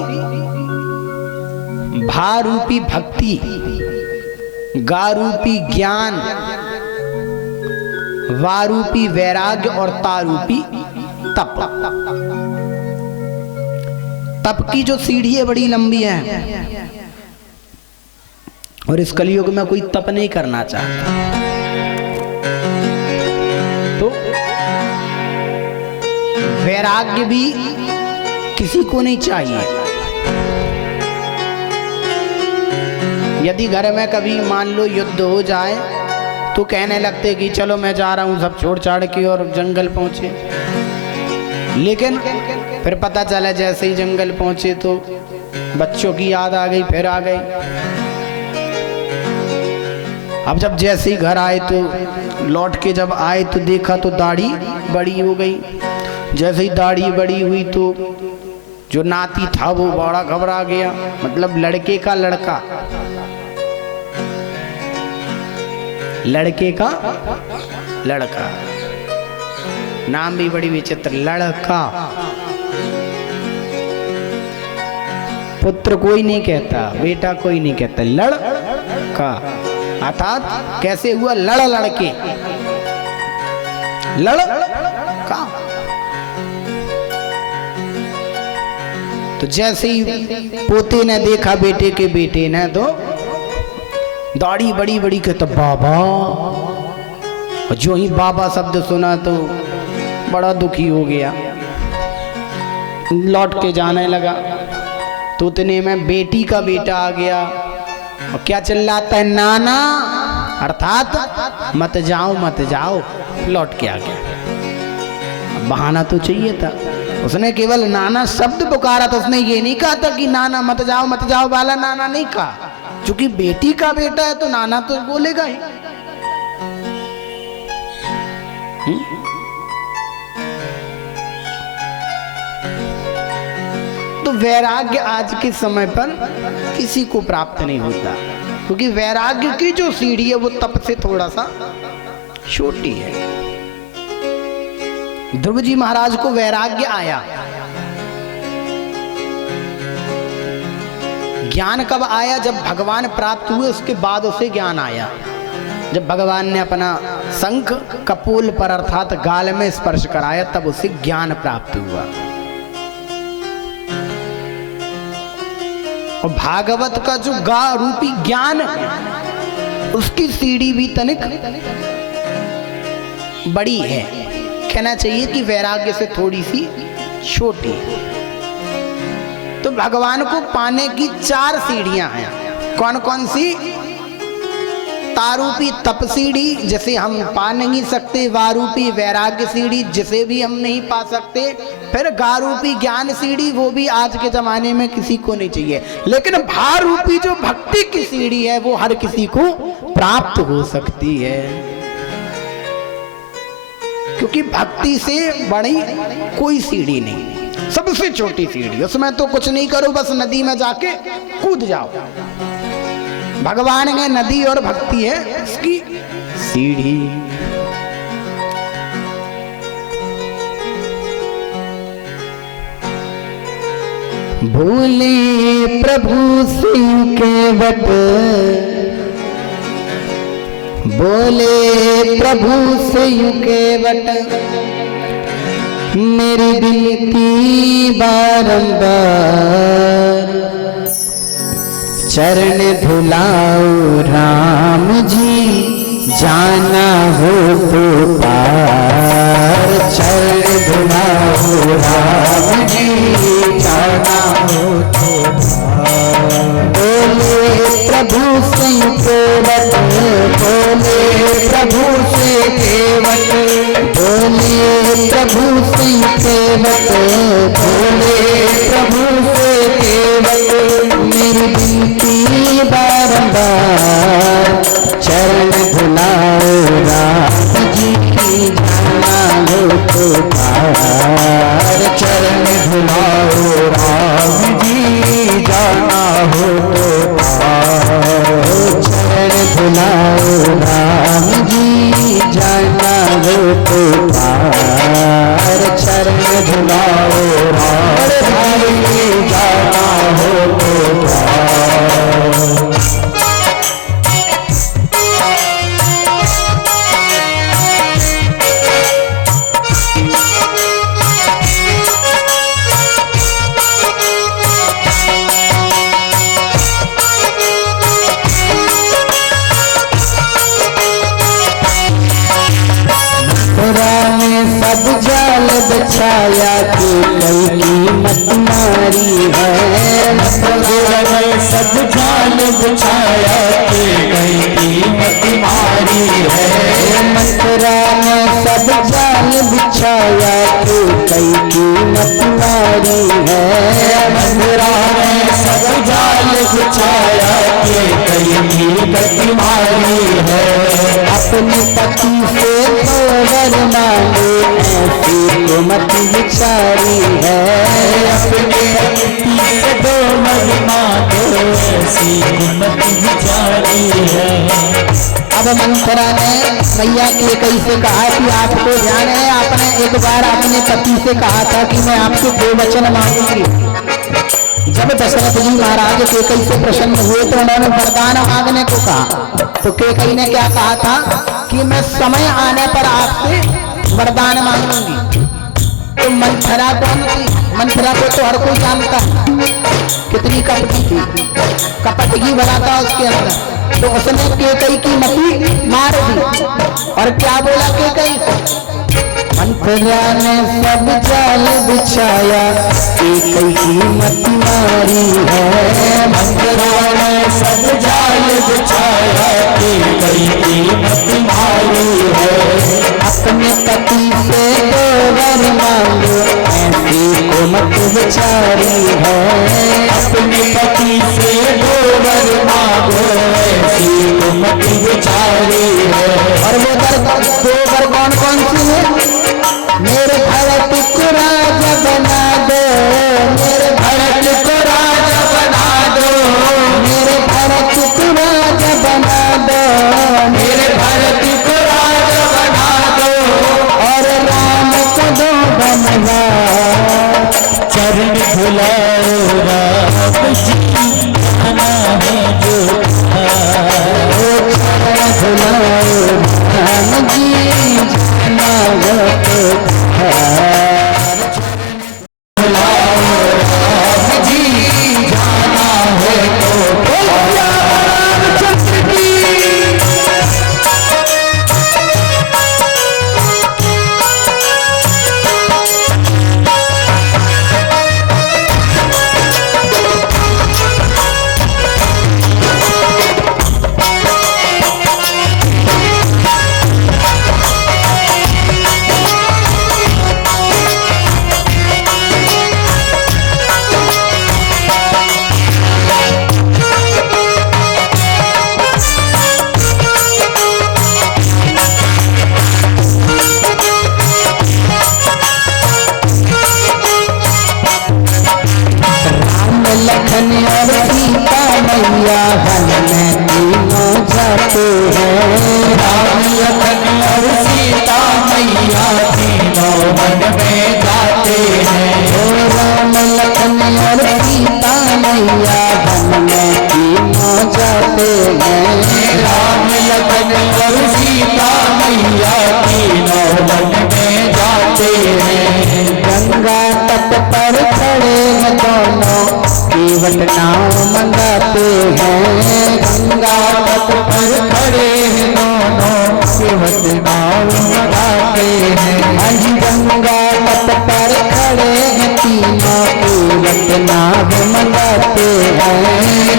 भा रूपी भक्ति, गा रूपी ज्ञान, वा रूपी वैराग्य और ता रूपी तप। तप की जो सीढ़ी है बड़ी लंबी है, और इस कलयुग में कोई तप नहीं करना चाहता। तो वैराग्य भी किसी को नहीं चाहिए। यदि घर में कभी मान लो युद्ध हो जाए तो कहने लगते कि चलो मैं जा रहा हूं, सब छोड़ छाड़ के और जंगल पहुंचे। लेकिन फिर पता चला जैसे ही जंगल पहुंचे तो बच्चों की याद आ गई, फिर आ गई। अब जब जैसे ही घर आए तो लौट के जब आए तो देखा तो दाढ़ी बड़ी हो गई। जैसे ही दाढ़ी बड़ी हुई तो जो नाती था वो बड़ा घबरा गया, मतलब लड़के का लड़का, लड़के का लड़का, नाम भी बड़ी विचित्र, लड़का। पुत्र कोई नहीं कहता, बेटा कोई नहीं कहता, लड़का। अर्थात कैसे हुआ, लड़ लड़के, लड़का। तो जैसे ही पोते ने देखा बेटे के बेटे ने तो दाढ़ी बड़ी बड़ी कहता बाबा। और जो ही बाबा शब्द सुना तो बड़ा दुखी हो गया, लौट के जाने लगा। तो उतने में बेटी का बेटा आ गया और क्या चिल्लाता है, नाना, अर्थात मत जाओ, लौट के आ गया। बहाना तो चाहिए था, उसने केवल नाना शब्द पुकारा था, उसने ये नहीं कहा था कि नाना मत जाओ वाला नाना नहीं कहा। चूंकि बेटी का बेटा है तो नाना तो बोलेगा ही। तो वैराग्य आज के समय पर किसी को प्राप्त नहीं होता, क्योंकि वैराग्य की जो सीढ़ी है वो तप से थोड़ा सा छोटी है। ध्रुव जी महाराज को वैराग्य आया, ज्ञान कब आया? जब भगवान प्राप्त हुए उसके बाद उसे ज्ञान आया। जब भगवान ने अपना शंख कपोल पर अर्थात गाल में स्पर्श कराया तब उसे ज्ञान प्राप्त हुआ। और भागवत का जो गा रूपी ज्ञान उसकी सीढ़ी भी तनिक बड़ी है, कहना चाहिए कि वैराग्य से थोड़ी सी छोटी। तो भगवान को पाने की 4 सीढ़ियां हैं। कौन कौन सी? तारूपी तप सीढ़ी जिसे हम पा नहीं सकते, वारूपी वैराग्य सीढ़ी जिसे भी हम नहीं पा सकते, फिर गारूपी ज्ञान सीढ़ी, वो भी आज के जमाने में किसी को नहीं चाहिए। लेकिन भारूपी जो भक्ति की सीढ़ी है वो हर किसी को प्राप्त हो सकती है, क्योंकि भक्ति से बड़ी कोई सीढ़ी नहीं, सबसे छोटी सीढ़ी। उसमें तो कुछ नहीं करो, बस नदी में जाके कूद जाओ। भगवान है नदी और भक्ति है इसकी सीढ़ी। भोले प्रभु सिंह के वट, बोले प्रभु सिंह के वट, मेरी विनती बारंबार, चरण धुलाओ राम जी, जाना हो तो पार। चरण धुलाओ राम जी, जाना हो तो पार। बोले प्रभु सिंह केवट, बोले प्रभु से केवट, बोले प्रभु सिंह केवट, बोले प्रभु से केवट, मेरी विनती बारंबार, चरण धुलाओ राम जी, जाना हो तो पार। चरण धुलाओ राम जी, जाना हो तो पार। चरण धुलाओ राम जी, जाना हो तो पार। चरण धुलाओ राम जी, जाना हो तो पार। सब जाल बिछाया कि कई कीमत मारी है। सब जाल बिछाया कि कई कीमत मारी है। मथुरा में सब जाल बिछाया कि कई कीमत मारी है। मथुरा में सब जाल बिछाया कि कई कीमत मारी है। अपने पति से वर मांगे ऐसी कीमत बिचारी है। अपने पति से दो वर मांगे ऐसी कीमत बिचारी है। अब मंथरा ने मैया के कई से कहा कि आपको ध्यान है, आपने एक बार अपने पति से कहा था कि मैं आपसे 2 वचन मांगूंगी। जब दशरथ जी महाराज केकई से प्रसन्न हुए तो उन्होंने वरदान मांगने को कहा। तो केकई ने क्या कहा था कि मैं समय आने पर आपसे वरदान मांगूंगी। तो मंथरा कौन थी? मंथरा को तो हर कोई जानता है कितनी कपटी थी, कपटगी भरा था उसके अंदर। तो उसने केकई की मति मार दी और क्या बोला केकई से? मंथरा मंगरा ने सब जाल बिछाया कई की मत मारी है। मंगरा ने सब जाल बिछाया कई की मत मारी है। अपने पति से दो वर मांगो ऐसी को मत बिचारी है। अपने पति से दो वर मांगो ऐसी को मत बिचारी है। और वो दो वर कौन कौन सी है? मेरे भरत को राजा बना दो, मेरे भरत को राजा बना दो, मेरे भरत को राजा बना दो, मेरे भरत को राजा बना दो। और राम को दो बनवा। चरण धुलाओ राम जी जाना है जो चरण धुलाओ राम जी जाना लखन और सीता मैया वन में तीनों जाते हैं। राम लखन और सीता मैया तीनों वन में जाते हैं। ओ राम लखन और सीता मैया वन में तीनों जाते हैं। राम लखन और सीता मैया तीनों वन में जाते हैं। गंगा तट पर खड़े हैं दोनों केवट नाव मंगाते हैं। गंगा तट पर खड़े हैं दोनों केवट नाव मंगाते हैं। आज गंगा तट पर खड़े हैं तीनों केवट नाव मंगाते हैं।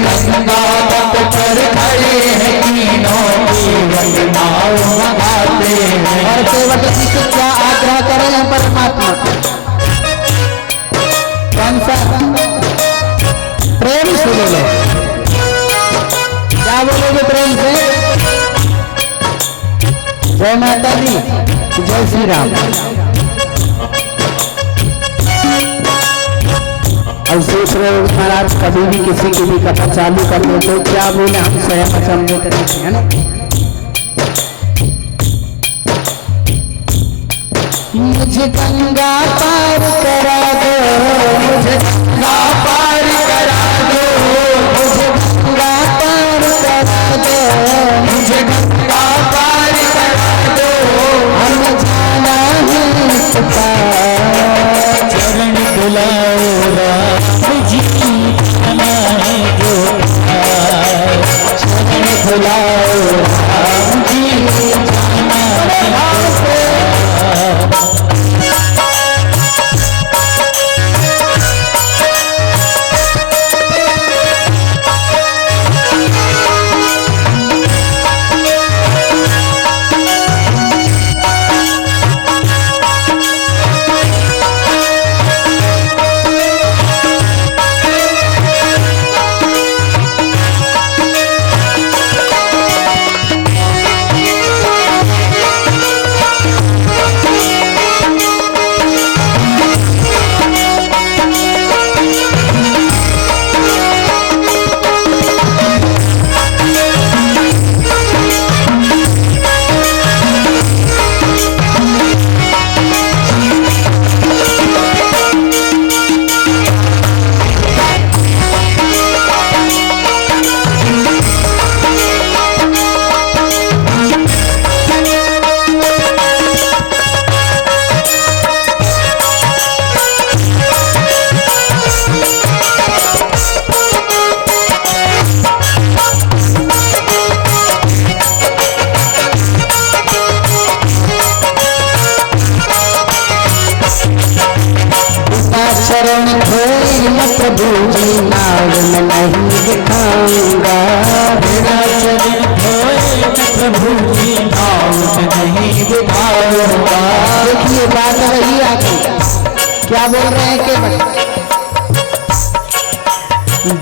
गंगा तट पर खड़े हैं तीनों केवट नाव मंगाते हैं। और केवट जी से क्या आग्रह करें परमात्मा? कौन सा? प्रेम से बोलो, क्या बोलोगे प्रेम से? जय माता दी, जय श्री राम। अब सोच रहे हो महाराज कभी भी किसी की भी कथा चालू कर दो तो क्या बोले, हम स्वयं समझे तरीके है ना। मुझे गंगा पार करा दो, मुझे गंगा पार करा दो, मुझे गंगा पार करा दो, मुझे गंगा पार करा दो। हम जाना है इस पार। चरण बुलाओ राम जी जाना है जो पार। चरण बुलाओ राम जी जाना है जो पार। भी नाव में नहीं बिठाऊंगा। देखिए बात वही आगे क्या बोल रहे हैं कि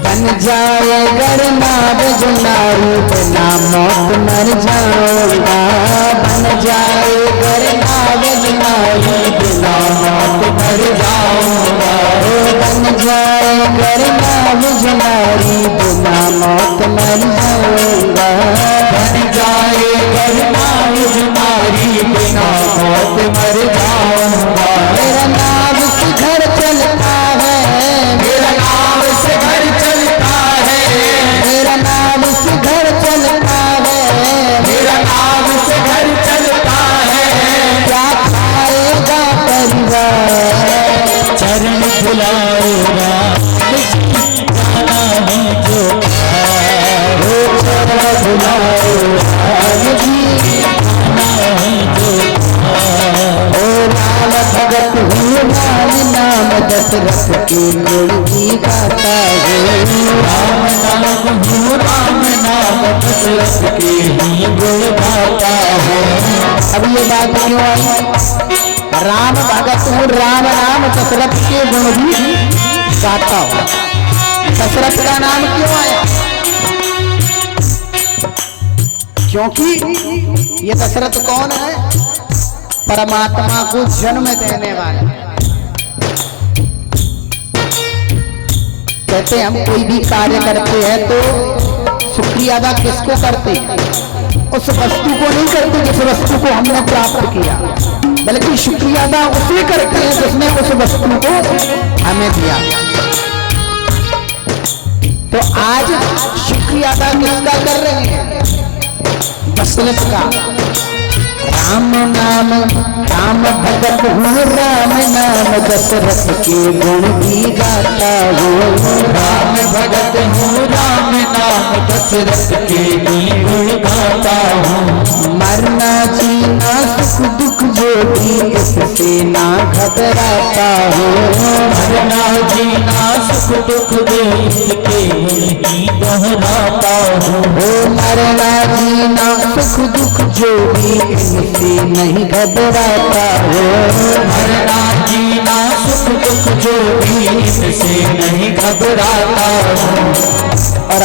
बन जाए अगर नाव जुनारू बिना मौत मर जाऊंगा। बन जाए अगर नाव जुनारू बिना मौत मर जाऊंगा। बन जाए अगर नाव जुनारू बिना मौत मर जाऊंगा। बन जाए अगर नाव जुनारी बिना मौत मर जाऊंगा। मेरा नाव से घर चलता है, मेरा नाव से घर चलता है, मेरा नाव से घर चलता है, मेरा नाव से घर चलता है। क्या खाएगा परिवार। चरण बुलाएगा जाना है जो वो चरण बुलाएगा मुझे जाना है जो। ओ राम भगत हूँ राम नाम दशरथ की गुणगी गाता है। राम नाम हूँ राम नाम दशरथ के ही गुण गाता हूँ। अब ये बात क्यों आई। राम भगत हूँ राम नाम दशरथ के गुण भी गाता हूँ। दशरथ का नाम क्यों आया। क्योंकि ये दशरथ कौन है, परमात्मा को जन्म देने वाले। कहते हैं हम कोई भी कार्य करते हैं तो शुक्रिया अदा किसको करते हैं, उस वस्तु को नहीं करते जिस वस्तु को हमने प्राप्त किया, बल्कि शुक्रिया अदा उसे करते हैं जिसने उस वस्तु को हमें दिया। तो आज शुक्रिया अदा किसका कर रहे हैं, दशरथ का। राम नाम राम भगत हूँ राम नाम दशरथ के गुण भी गाता हूँ। राम भगत हूँ राम नाम दशरथ के ही गुण गाता हूँ। मरना जीना सुख दुख जो भी इससे ना घबराता हूँ। मरना जीना सुख दुख दे इसके गुण ही दोहराता हूँ। मरना जीना सुख दुख जो भी इनसे नहीं घबराता हूँ। मरना जीना सुख दुख जो भी इससे नहीं घबराता हूँ। और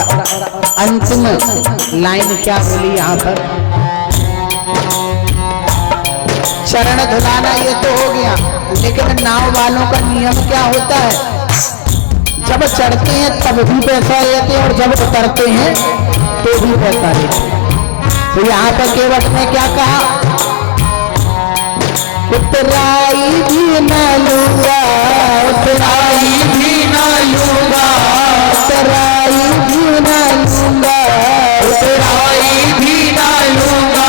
अंतिम लाइन क्या बोली यहाँ पर, चरण धुलाना ये तो हो गया, लेकिन नाव वालों का नियम क्या होता है, जब चढ़ते हैं तब भी पैसा लेते हैं और जब उतरते हैं तो भी पैसा लेते हैं। तो यहाँ पर केवट ने क्या कहा, उतराई भी न लूंगा, उतराई भी ना लूंगा, उतराई भी न लूंगा, उतराई भी ना लूंगा।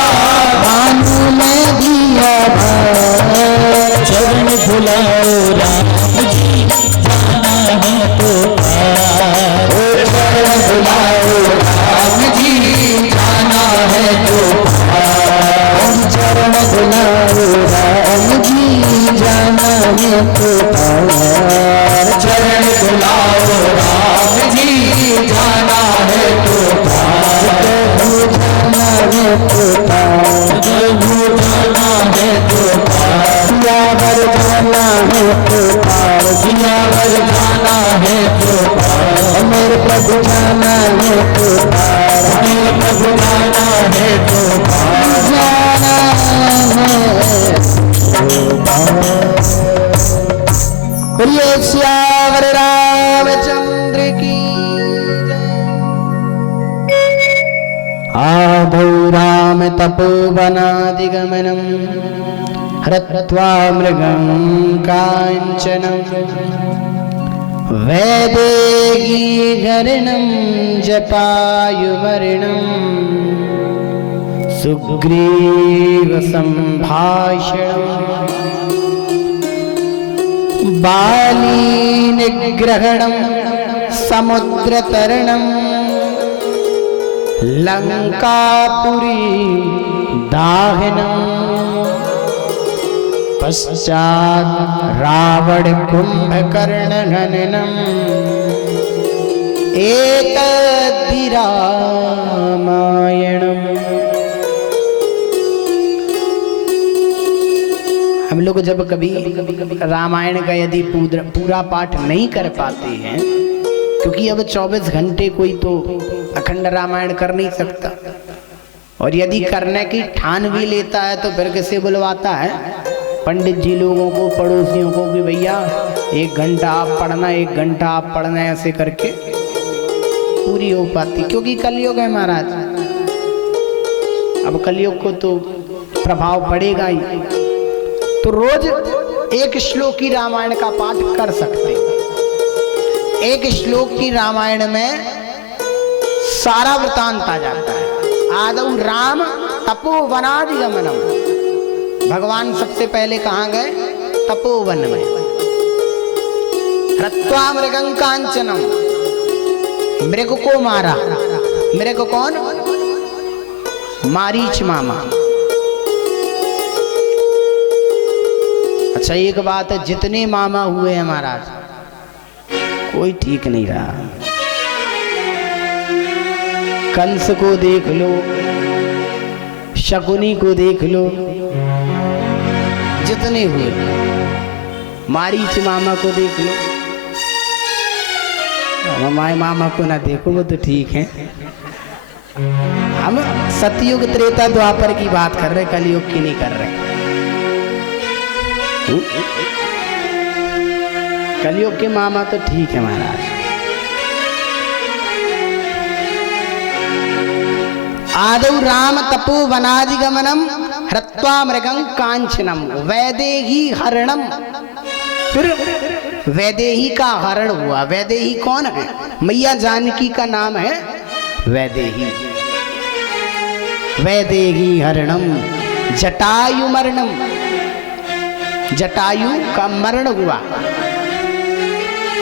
भानु में दिया भार। चरण बुलाओ राम जी जाना है तो पार। चरण बुलाओ राम जी जाना है तो पार। चरण बुलाओ राम जी जाना है तो पार। चरण बुलाओ राम जी जाना है तो पार। जाना है तो पार। प्रभु जाना है तो पार। सियावर जाना है तो पार। सियावर जाना है तो पार। मेरे प्रभु जाना है तो पार। मेरे प्रभु जाना है तो पार। जाना है तो पार। बोलिए सियावर रामचंद्र की आधौ राम तपोवनादिगमनम् हृत्वा मृगं काञ्चनं वैदेहीहरणं जटायुमर्णं सुग्रीवसम्भाषणं बालीनिग्रहणं समुद्रतरणं लंकापुरी दाहनम् पश्चात् रावण कुंभकर्ण घननम् एतद्धि रामायणम्। हम लोग जब कभी रामायण का यदि पूरा पाठ नहीं कर पाते हैं, क्योंकि अब 24 घंटे कोई तो अखंड रामायण कर नहीं सकता, और यदि करने की ठान भी लेता है तो फिर कैसे बुलवाता है पंडित जी लोगों को, पड़ोसियों को कि भैया 1 घंटा आप पढ़ना, 1 घंटा आप पढ़ना, ऐसे करके पूरी हो पाती। क्योंकि कलयुग है महाराज, अब कलयुग को तो प्रभाव पड़ेगा ही। तो रोज 1 श्लोक की रामायण का पाठ कर सकते। 1 श्लोक की रामायण में सारा वृतांत आ जाता है। आदौ राम तपोवनादिगमनम, भगवान सबसे पहले कहाँ गए? तपोवन में। हत्वा मृगं कांचनम, मृग को मारा। मृग कौन? मारीच मामा। अच्छा एक बात है, जितने मामा हुए हैं महाराज, कोई ठीक नहीं रहा। कंस को देख लो, शकुनी को देख लो, जितने हुए, मारीच मामा को देख लो। हमारे मामा को ना देखो, वो तो ठीक है। हम सतयुग त्रेता द्वापर की बात कर रहे, कलयुग की नहीं कर रहे। कलयुग के मामा तो ठीक है महाराज। आदौ राम तपोवनादिगमनम हृत्वा मृगं कांचनम वैदेही हरणम। फिर वैदेही का हरण हुआ। वैदेही कौन है? मैया जानकी का नाम है वैदेही। वैदेही हरणम जटायु मरणम, जटायु का मरण हुआ।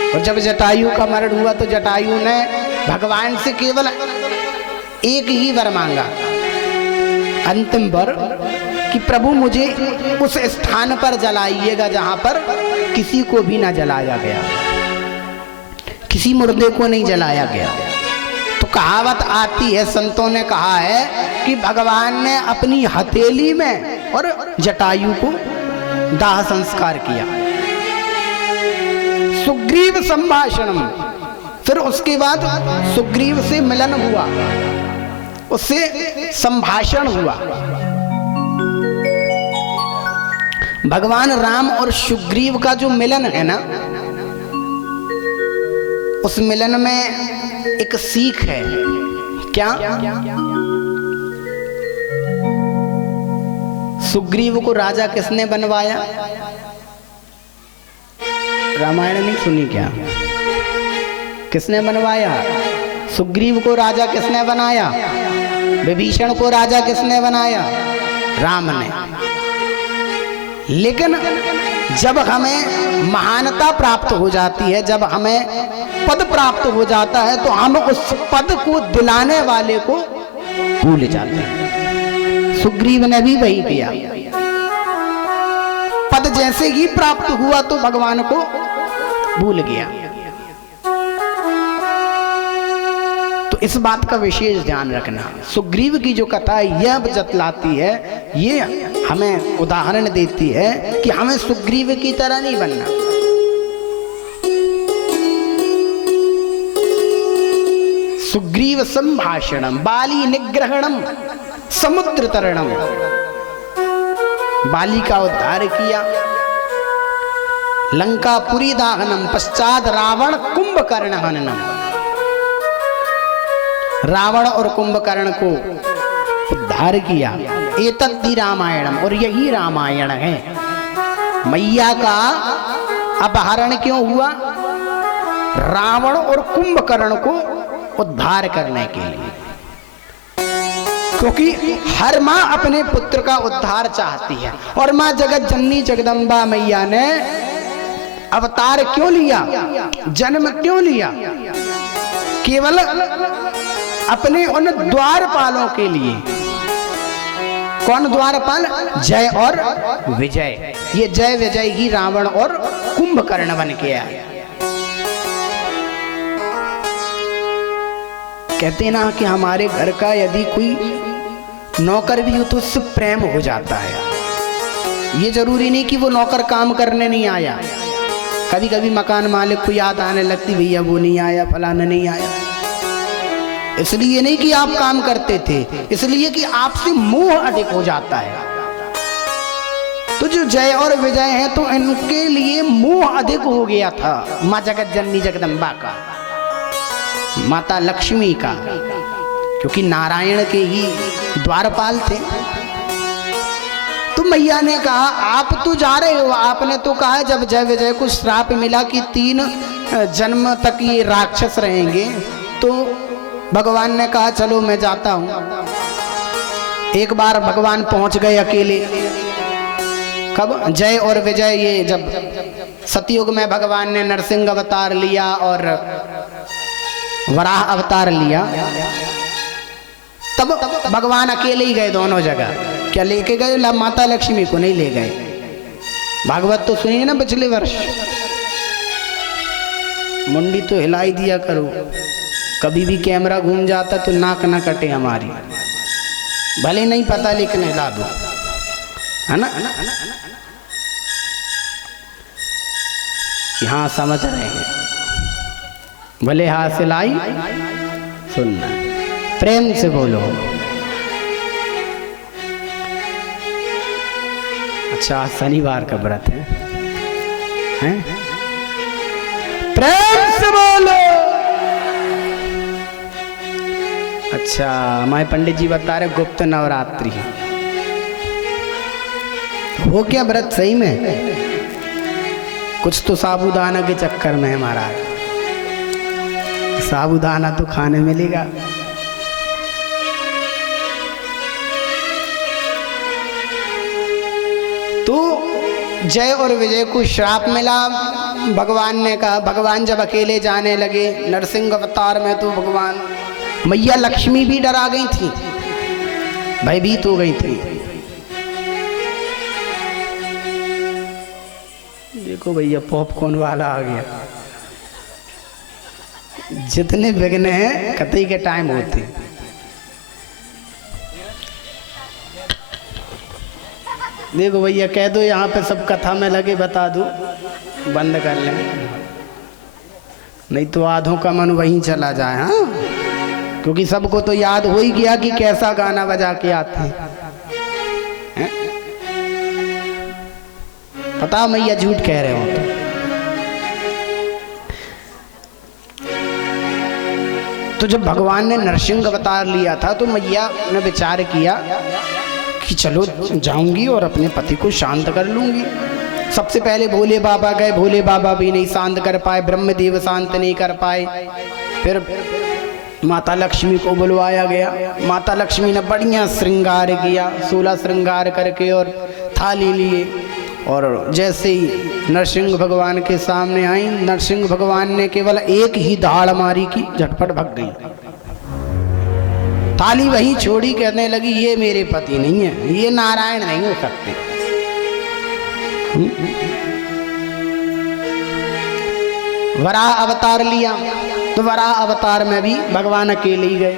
और जब जटायु का मरण हुआ तो जटायु ने भगवान से केवल एक ही वर मांगा, अंतिम वर, कि प्रभु मुझे उस स्थान पर जलाइएगा जहां पर किसी को भी ना जलाया गया, किसी मुर्दे को नहीं जलाया गया। तो कहावत आती है, संतों ने कहा है कि भगवान ने अपनी हथेली में और जटायु को दाह संस्कार किया। सुग्रीव संभाषणम, फिर उसके बाद सुग्रीव से मिलन हुआ, उससे संभाषण हुआ। भगवान राम और सुग्रीव का जो मिलन है ना, उस मिलन में एक सीख है। क्या? सुग्रीव को राजा किसने बनवाया? रामायण नहीं सुनी क्या? किसने बनवाया? सुग्रीव को राजा किसने बनाया? विभीषण को राजा किसने बनाया? राम ने। लेकिन जब हमें महानता प्राप्त हो जाती है, जब हमें पद प्राप्त हो जाता है, तो हम उस पद को दिलाने वाले को भूल जाते हैं। सुग्रीव ने भी वही किया। पद जैसे ही प्राप्त हुआ तो भगवान को भूल गया। तो इस बात का विशेष ध्यान रखना। सुग्रीव की जो कथा यह जतलाती है, ये हमें उदाहरण देती है कि हमें सुग्रीव की तरह नहीं बनना। सुग्रीव संभाषणम बाली निग्रहणम समुद्र तरणम, बाली का उद्धार किया। लंकापुरी दाहनम पश्चात रावण कुंभकर्ण हननम, रावण और कुंभकर्ण को उद्धार किया। एतद्धि रामायणम, और यही रामायण है। मैया का अपहरण क्यों हुआ? रावण और कुंभकर्ण को उद्धार करने के लिए। क्योंकि हर माँ अपने पुत्र का उद्धार चाहती है। और माँ जगत जननी जगदम्बा मैया ने अवतार क्यों लिया, जन्म क्यों लिया? केवल अपने उन द्वारपालों के लिए। कौन द्वारपाल? जय और विजय। ये जय विजय ही रावण और कुंभकर्ण बन के आए। कहते ना कि हमारे घर का यदि कोई नौकर भी हो तो उससे प्रेम हो जाता है। ये जरूरी नहीं कि वो नौकर काम करने नहीं आया। कभी कभी मकान मालिक को याद आने लगती, भैया वो नहीं आया, फलाना नहीं आया। इसलिए नहीं कि आप काम करते थे, इसलिए कि आपसे मोह अधिक हो जाता है। तो जो जय और विजय हैं तो इनके लिए मोह अधिक हो गया था माँ जगत जननी जगदम्बा का, माता लक्ष्मी का, क्योंकि नारायण के ही द्वारपाल थे। तो मैया ने कहा आप तो जा रहे हो, आपने तो कहा जब जय विजय को श्राप मिला कि 3 जन्म तक ये राक्षस रहेंगे, तो भगवान ने कहा चलो मैं जाता हूं। एक बार भगवान पहुंच गए अकेले। कब? जय और विजय, ये जब सतयुग में भगवान ने नरसिंह अवतार लिया और वराह अवतार लिया, तब भगवान अकेले ही गए दोनों जगह। क्या लेके गए? माता लक्ष्मी को नहीं ले गए। भागवत तो सुनिए ना पिछले वर्ष। मुंडी तो हिलाई दिया करो, कभी भी कैमरा घूम जाता तो नाक ना कटे हमारी, भले नहीं पता लेकिन हिला दो, है ना? हाँ समझ रहे हैं, भले हासिल आई सुनना, प्रेम से बोलो। अच्छा शनिवार का व्रत है, हैं? प्रेम से बोलो। अच्छा हमारे पंडित जी बता रहे गुप्त नवरात्रि हो क्या व्रत सही में? कुछ तो साबूदाना के चक्कर में है महाराज, साबूदाना तो खाने मिलेगा। तो जय और विजय को श्राप मिला। भगवान ने कहा, भगवान जब अकेले जाने लगे नरसिंह अवतार में, तो भगवान मैया लक्ष्मी भी डरा गई थी, भयभीत हो गई थी। देखो भैया पॉपकॉर्न वाला आ गया। जितने विघ्न हैं कतई के टाइम होते। देखो भैया कह दो यहाँ पे सब कथा में लगे, बता दो बंद कर लें, नहीं तो आधों का मन वहीं चला जाए। हाँ क्योंकि सबको तो याद हो ही गया कि कैसा गाना बजा के आते हैं। पता मैया झूठ कह रहे हो तो जब भगवान ने नरसिंह अवतार लिया था तो मैया ने विचार किया कि चलो जाऊंगी और अपने पति को शांत कर लूंगी। सबसे पहले भोले बाबा गए, भोले बाबा भी नहीं शांत कर पाए, ब्रह्मदेव शांत नहीं कर पाए। फिर माता लक्ष्मी को बुलवाया गया। माता लक्ष्मी ने बढ़िया श्रृंगार किया, 16 श्रृंगार करके और थाली लिए, और जैसे ही नरसिंह भगवान के सामने आई, नरसिंह भगवान ने केवल एक ही दाड़ मारी कि झटपट भग गई। थाली वहीं छोड़ी, कहने लगी ये मेरे पति नहीं है, ये नारायण नहीं हो सकते। वराह अवतार लिया तो वराह अवतार में भी भगवान अकेले ही गए।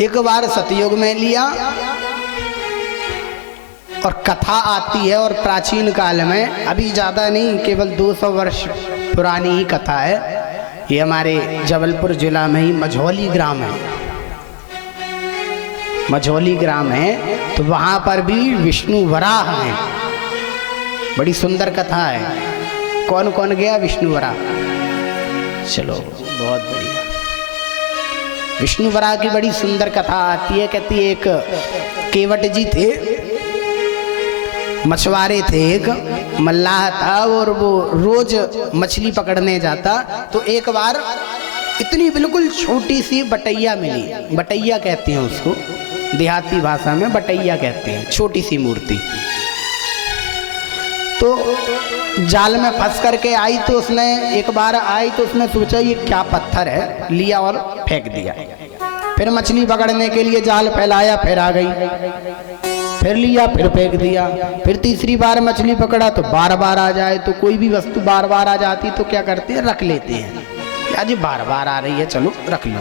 एक बार सतयुग में लिया, और कथा आती है और प्राचीन काल में, अभी ज्यादा नहीं, केवल 200 वर्ष पुरानी ही कथा है। ये हमारे जबलपुर जिला में ही मझौली ग्राम है, मझौली ग्राम है, तो वहां पर भी विष्णु वराह हैं। बड़ी सुंदर कथा है। कौन कौन गया विष्णु वराह? चलो बहुत बढ़िया। विष्णु वराह की बड़ी सुंदर कथा आती है। कहती है एक केवट जी थे, मछुआरे थे, एक मल्लाह था, और वो रोज मछली पकड़ने जाता। तो एक बार इतनी बिल्कुल छोटी सी बटैया मिली, बटैया कहते हैं उसको, देहाती भाषा में बटैया कहते हैं, छोटी सी मूर्ति। तो जाल में फंस करके आई, तो उसने एक बार आई तो उसने सोचा ये क्या पत्थर है, लिया और फेंक दिया। फिर मछली पकड़ने के लिए जाल फैलाया, फिर आ गई, फिर लिया, फिर फेंक दिया। फिर तीसरी बार मछली पकड़ा तो बार बार आ जाए, तो कोई भी वस्तु बार बार आ जाती तो क्या करते हैं, रख लेते हैं। यार जी बार बार आ रही है, चलो रख लो।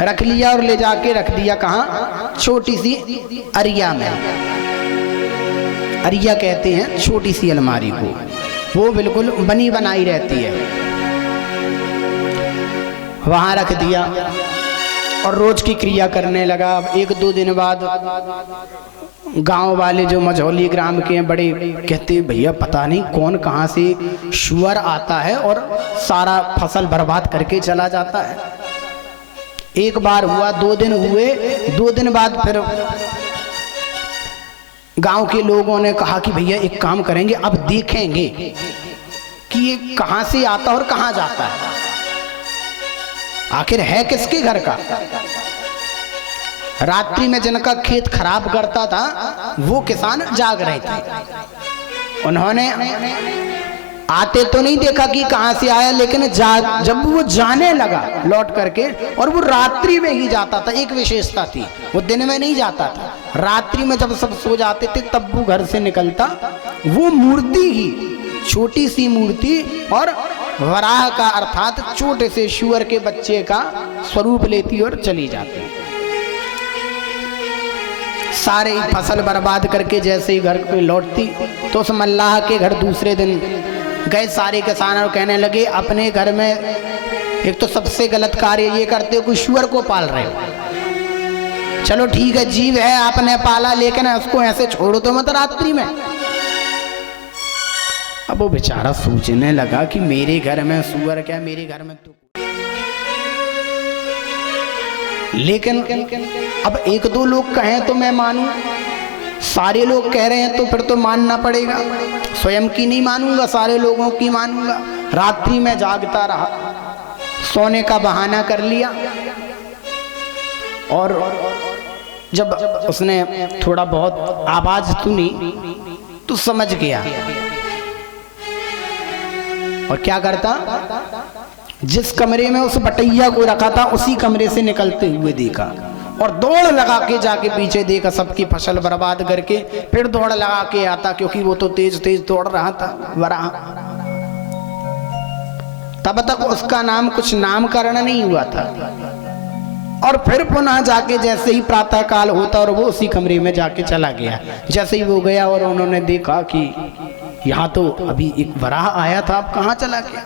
रख लिया और ले जाके रख दिया कहाँ? छोटी सी अरिया में। अरिया कहते हैं छोटी सी अलमारी को, वो बिल्कुल बनी बनाई रहती है, वहां रख दिया और रोज की क्रिया करने लगा। अब 1-2 दिन बाद गांव वाले जो मझौली ग्राम के हैं बड़े कहते भैया पता नहीं कौन कहां से शुअर आता है और सारा फसल बर्बाद करके चला जाता है। एक बार हुआ, 2 दिन हुए, 2 दिन बाद फिर गांव के लोगों ने कहा कि भैया एक काम करेंगे, अब देखेंगे कि ये कहां से आता और कहां जाता है, आखिर है किसके घर का। रात्रि में जिनका खेत खराब करता था वो किसान जाग रहे थे। उन्होंने आते तो नहीं देखा कि कहां से आया, लेकिन जब वो जाने लगा लौट करके, और वो रात्रि में ही जाता था, एक विशेषता थी, वो दिन में नहीं जाता था, रात्रि में जब सब सो जाते थे तब वो घर से निकलता, वो मूर्ति ही छोटी सी मूर्ति और वराह का अर्थात छोटे से शुअर के बच्चे का स्वरूप लेती और चली जाती। सारे फसल बर्बाद करके जैसे ही घर पे लौटती तो उस मल्लाह के घर दूसरे दिन गए सारे किसान और कहने लगे अपने घर में एक तो सबसे गलत कार्य ये करते हो कि शुअर को पाल रहे हो। चलो ठीक है, जीव है आपने पाला, लेकिन उसको ऐसे छोड़ो तो मत रात्रि में। अब वो बेचारा सोचने लगा कि मेरे घर में सुअर क्या, मेरे घर में तो, लेकिन अब 1-2 लोग कहें तो मैं मानूं, सारे लोग कह रहे हैं तो फिर तो मानना पड़ेगा, स्वयं की नहीं मानूंगा, सारे लोगों की मानूंगा। रात्रि में जागता रहा, सोने का बहाना कर लिया, और जब उसने थोड़ा बहुत आवाज सुनी तो समझ गया, और क्या करता, जिस कमरे में उस बटैया को रखा था उसी कमरे से निकलते हुए देखा, और दौड़ लगा के जाके पीछे देखा सबकी फसल बर्बाद करके, फिर दौड़ लगा के आता, क्योंकि वो तो तेज तेज दौड़ रहा था वराह। तब तक उसका नाम कुछ नामकरण नहीं हुआ था, और फिर पुनः जाके जैसे ही प्रातः काल होता और वो उसी कमरे में जाके चला गया। जैसे ही वो गया और उन्होंने देखा कि यहाँ तो अभी एक वराह आया था, अब कहाँ चला गया,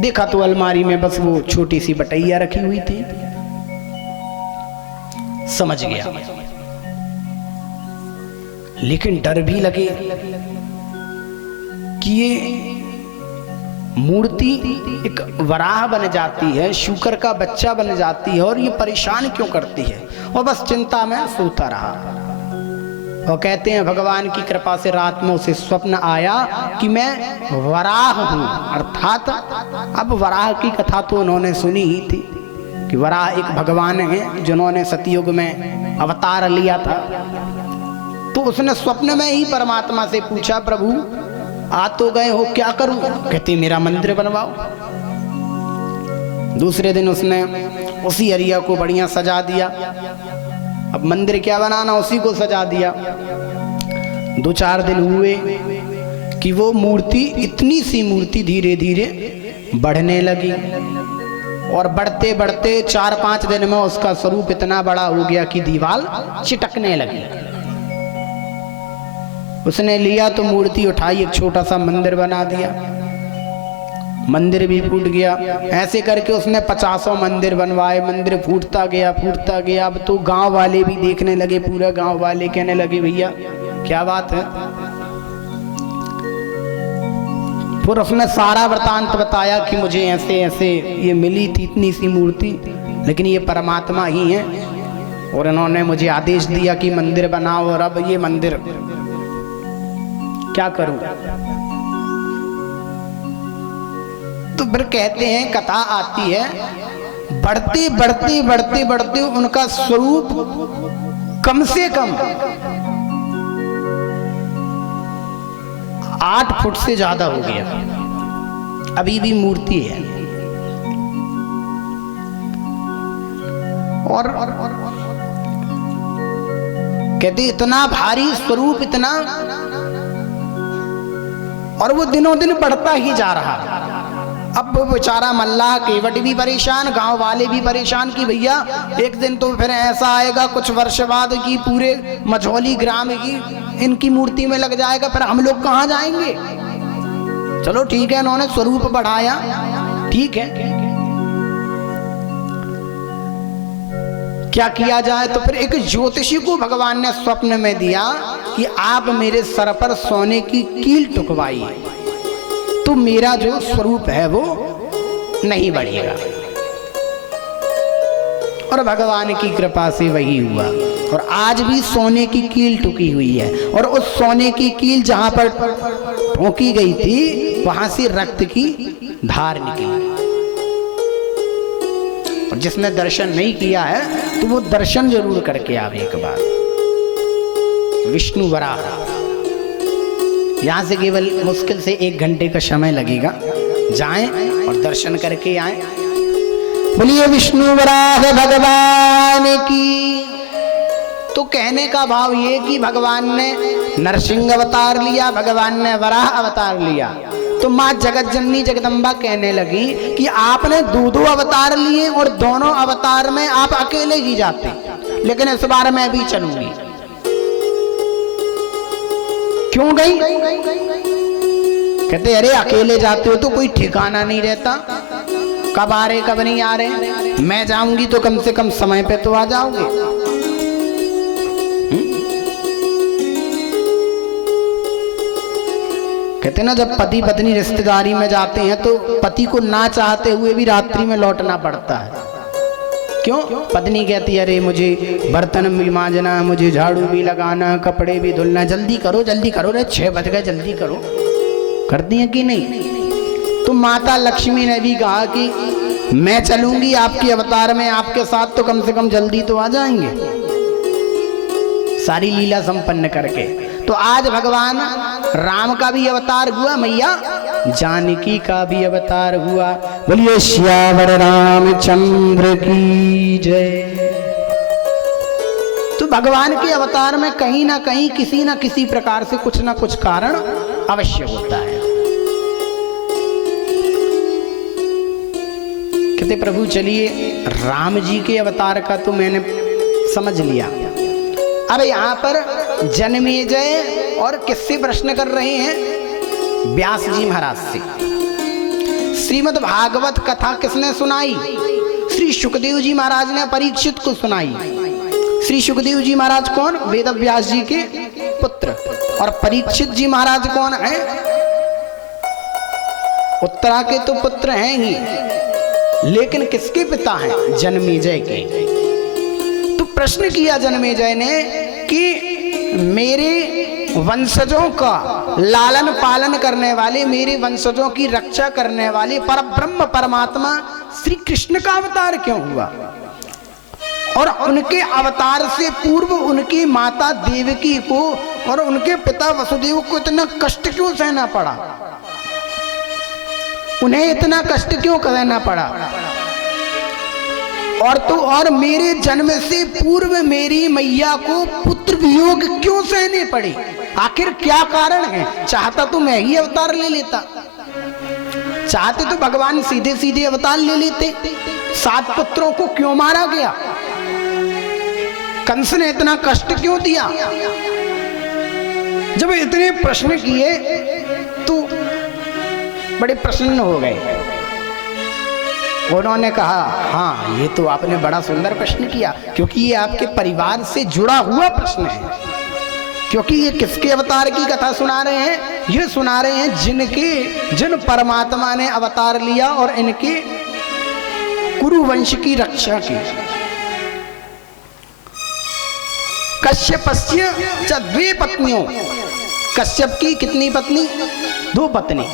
देखा तो अलमारी में बस वो छोटी सी बटैया रखी हुई थी। समझ गया, लेकिन डर भी लगे कि ये मूर्ति एक वराह बन जाती है, शूकर का बच्चा बन जाती है, और ये परेशान क्यों करती है, और बस चिंता में सोता रहा। और कहते हैं भगवान की कृपा से रात में उसे स्वप्न आया कि मैं वराह हूं, अर्थात अब वराह की कथा तो उन्होंने सुनी ही थी कि वराह एक भगवान है जिन्होंने सतयुग में अवतार लिया था। तो उसने स्वप्न में ही परमात्मा से पूछा, प्रभु आ तो गए हो, क्या करूं? कहते मेरा मंदिर बनवाओ। दूसरे दिन उसने उसी अरिया को बढ़िया सजा दिया। अब मंदिर क्या बनाना, उसी को सजा दिया। 2-4 दिन हुए कि वो मूर्ति, इतनी सी मूर्ति धीरे धीरे बढ़ने लगी, और बढ़ते बढ़ते 4-5 दिन में उसका स्वरूप इतना बड़ा हो गया कि दीवार चिटकने लगी। उसने लिया तो मूर्ति उठाई, एक छोटा सा मंदिर बना दिया, मंदिर भी फूट गया। ऐसे करके उसने 50 मंदिर बनवाए, मंदिर फूटता गया फूटता गया। अब तो गांव वाले भी देखने लगे, पूरे गांव वाले कहने लगे भैया क्या बात है। फिर उसने सारा वृतांत बताया कि मुझे ऐसे ऐसे ये मिली थी इतनी सी मूर्ति, लेकिन ये परमात्मा ही है, और इन्होंने मुझे आदेश दिया कि मंदिर बनाओ, और अब ये मंदिर क्या करूं। तो फिर कहते हैं, कथा आती है, बढ़ते बढ़ते बढ़ते बढ़ते उनका स्वरूप कम से कम 8 फुट से ज्यादा हो गया। अभी भी मूर्ति है, और कहते इतना भारी स्वरूप, इतना, और वो दिनों दिन बढ़ता ही जा रहा। अब वो बेचारा मल्लाह केवट भी परेशान, गांव वाले भी परेशान कि भैया एक दिन तो फिर ऐसा आएगा कुछ वर्ष बाद कि पूरे मझौली ग्राम की इनकी मूर्ति में लग जाएगा, फिर हम लोग कहाँ जाएंगे। चलो ठीक है, इन्होंने स्वरूप बढ़ाया, ठीक है, क्या किया जाए। तो फिर एक ज्योतिषी को भगवान ने स्वप्न में दिया कि आप मेरे सर पर सोने की कील टुकवाइए, तो मेरा जो स्वरूप है वो नहीं बढ़ेगा। और भगवान की कृपा से वही हुआ, और आज भी सोने की कील टुकी हुई है, और उस सोने की कील जहां पर ठोकी गई थी वहां से रक्त की धार निकली। और जिसने दर्शन नहीं किया है तो वो दर्शन जरूर करके आवे एक बार। विष्णु वराह, यहां से केवल मुश्किल से 1 घंटे का समय लगेगा, जाएं और दर्शन करके आएं। बोलिए विष्णु वराह भगवान की। तो कहने का भाव ये कि भगवान ने नरसिंह अवतार लिया, भगवान ने वराह अवतार लिया। तो माँ जगत जननी जगदम्बा कहने लगी कि आपने 2 अवतार लिए और दोनों अवतार में आप अकेले ही जाते, लेकिन इस बार मैं भी चलूंगी। क्यों गई? कहते अरे अकेले जाते हो तो कोई ठिकाना नहीं रहता, कब आ रहे कब नहीं आ रहे, मैं जाऊंगी तो कम से कम समय पे तो आ जाओगे। कहते ना जब पति पत्नी रिश्तेदारी में जाते हैं तो पति को ना चाहते हुए भी रात्रि में लौटना पड़ता है। क्यों? पत्नी कहती है अरे मुझे बर्तन भी मांजना, मुझे झाड़ू भी लगाना, कपड़े भी धुलना, जल्दी करो रे 6 बज गए, जल्दी करो। करती हैं कि नहीं? तो माता लक्ष्मी ने भी कहा कि मैं चलूंगी आपके अवतार में आपके साथ, तो कम से कम जल्दी तो आ जाएंगे, सारी लीला संपन्न करके। तो आज भगवान राम का भी अवतार हुआ, मैया जानकी का भी अवतार हुआ। बोलिए श्यावर रामचंद्र की जय। तो भगवान के अवतार में कहीं ना कहीं किसी ना किसी प्रकार से कुछ ना कुछ कारण अवश्य होता है। कहते प्रभु चलिए राम जी के अवतार का तो मैंने समझ लिया, अब यहाँ पर जन्मेजय और किससे प्रश्न कर रहे हैं? व्यास जी महाराज से। श्रीमद् भागवत कथा किसने सुनाई? श्री सुखदेव जी महाराज ने परीक्षित को सुनाई। श्री सुखदेव जी महाराज कौन? वेद व्यास जी के पुत्र। और परीक्षित जी महाराज कौन है? उत्तरा के तो पुत्र हैं ही, लेकिन किसके पिता हैं? जन्मेजय के। तो प्रश्न किया जन्मेजय ने कि मेरे वंशजों का लालन पालन करने वाले, मेरे वंशजों की रक्षा करने वाले परब्रह्म परमात्मा श्री कृष्ण का अवतार क्यों हुआ? और उनके अवतार से पूर्व उनकी माता देवकी को और उनके पिता वसुदेव को इतना कष्ट क्यों सहना पड़ा? उन्हें इतना कष्ट क्यों सहना पड़ा? और मेरे जन्म से पूर्व मेरी मैया को पुत्र वियोग क्यों सहने पड़े? आखिर क्या कारण है? चाहता तो मैं ही अवतार ले लेता, चाहते तो भगवान सीधे सीधे अवतार ले लेते। 7 पुत्रों को क्यों मारा गया? कंस ने इतना कष्ट क्यों दिया? जब इतने प्रश्न किए तो बड़े प्रसन्न हो गए। उन्होंने कहा हाँ ये तो आपने बड़ा सुंदर प्रश्न किया, क्योंकि ये आपके परिवार से जुड़ा हुआ प्रश्न है। क्योंकि ये किसके अवतार की कथा सुना रहे हैं? ये सुना रहे हैं जिन परमात्मा ने अवतार लिया और इनके कुरुवंश की रक्षा की। कश्यपस्य च 2 पत्नियों, कश्यप की कितनी पत्नी? 2 पत्नी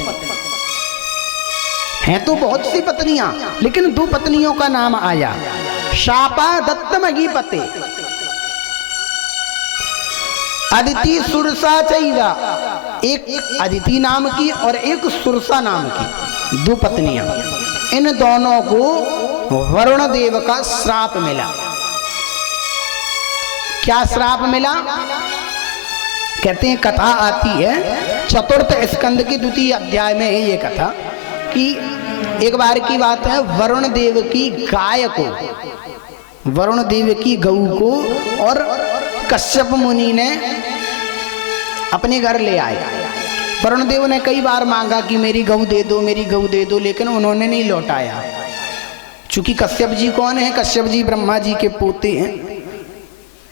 हैं, तो बहुत सी पत्नियां, लेकिन 2 पत्नियों का नाम आया। शापा दत्त महीपते, अदिति सुरसा चैवा, एक अदिति नाम की और एक सुरसा नाम की 2 पत्नियां। इन दोनों को वरुण देव का श्राप मिला। क्या श्राप मिला? कहते हैं कथा आती है 4th स्कंद के 2य अध्याय में है ये कथा कि एक बार की बात है, वरुण देव की गाय को, वरुण देव की गऊ को और कश्यप मुनि ने अपने घर ले आए। वरुण देव ने कई बार मांगा कि मेरी गऊ दे दो, मेरी गऊ दे दो, लेकिन उन्होंने नहीं लौटाया। चूंकि कश्यप जी कौन है? कश्यप जी ब्रह्मा जी के पोते हैं।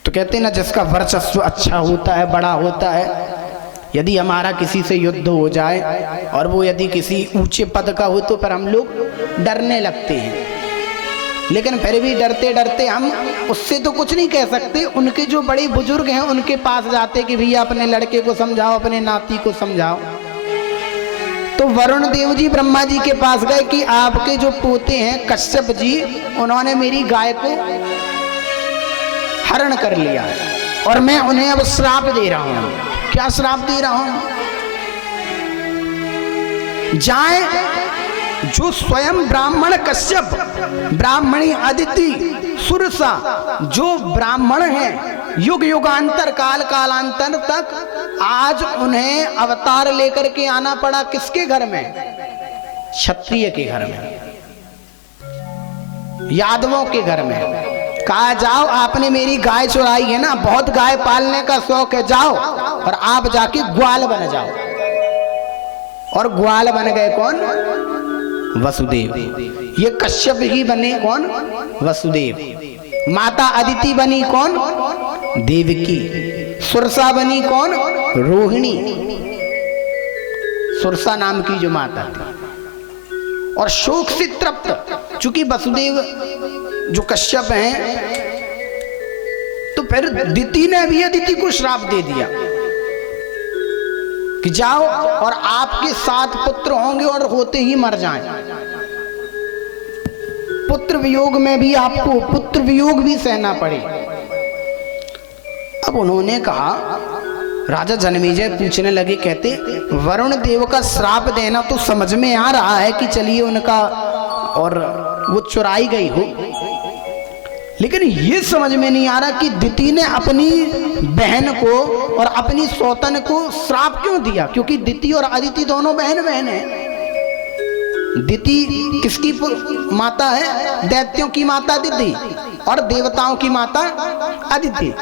तो कहते हैं ना, जिसका वर्चस्व अच्छा होता है, बड़ा होता है, यदि हमारा किसी से युद्ध हो जाए और वो यदि किसी ऊंचे पद का हो तो पर हम लोग डरने लगते हैं, लेकिन फिर भी डरते डरते हम उससे तो कुछ नहीं कह सकते, उनके जो बड़े बुजुर्ग हैं उनके पास जाते कि भैया अपने लड़के को समझाओ, अपने नाती को समझाओ। तो वरुण देव जी ब्रह्मा जी के पास गए कि आपके जो पोते हैं कश्यप जी, उन्होंने मेरी गाय को हरण कर लिया और मैं उन्हें अब श्राप दे रहा हूं। क्या श्राप दे रहा हूं? जाए जो स्वयं ब्राह्मण कश्यप, ब्राह्मणी अदिति, सुरसा, जो ब्राह्मण हैं, युग युगांतर काल कालांतर तक आज उन्हें अवतार लेकर के आना पड़ा। किसके घर में? क्षत्रिय के घर में, यादवों के घर में। कहा जाओ, आपने मेरी गाय चुराई है ना, बहुत गाय पालने का शौक है, जाओ और आप जाके ग्वाल बन जाओ। और ग्वाल बन गए कौन? वसुदेव। ये कश्यप ही बने कौन? वसुदेव। माता अदिति बनी कौन? देवकी। सुरसा बनी कौन? रोहिणी, सुरसा नाम की जो माता थी। और शोक से तृप्त, चूंकि वसुदेव जो कश्यप हैं, तो फिर दिति ने भी अदिति को श्राप दे दिया कि जाओ और आपके 7 पुत्र होंगे और होते ही मर जाएं। पुत्र वियोग में भी आपको पुत्र वियोग भी सहना पड़े। अब उन्होंने कहा, राजा जन्मेजय पूछने लगे, कहते वरुण देव का श्राप देना तो समझ में आ रहा है कि चलिए उनका और वो चुराई गई हो, लेकिन ये समझ में नहीं आ रहा कि दिति ने अपनी बहन को और अपनी सौतन को श्राप क्यों दिया? क्योंकि दिति और अदिति दोनों बहन बहन हैं। दिति किसकी माता है? दैत्यों की माता दिति और देवताओं की माता अदिति।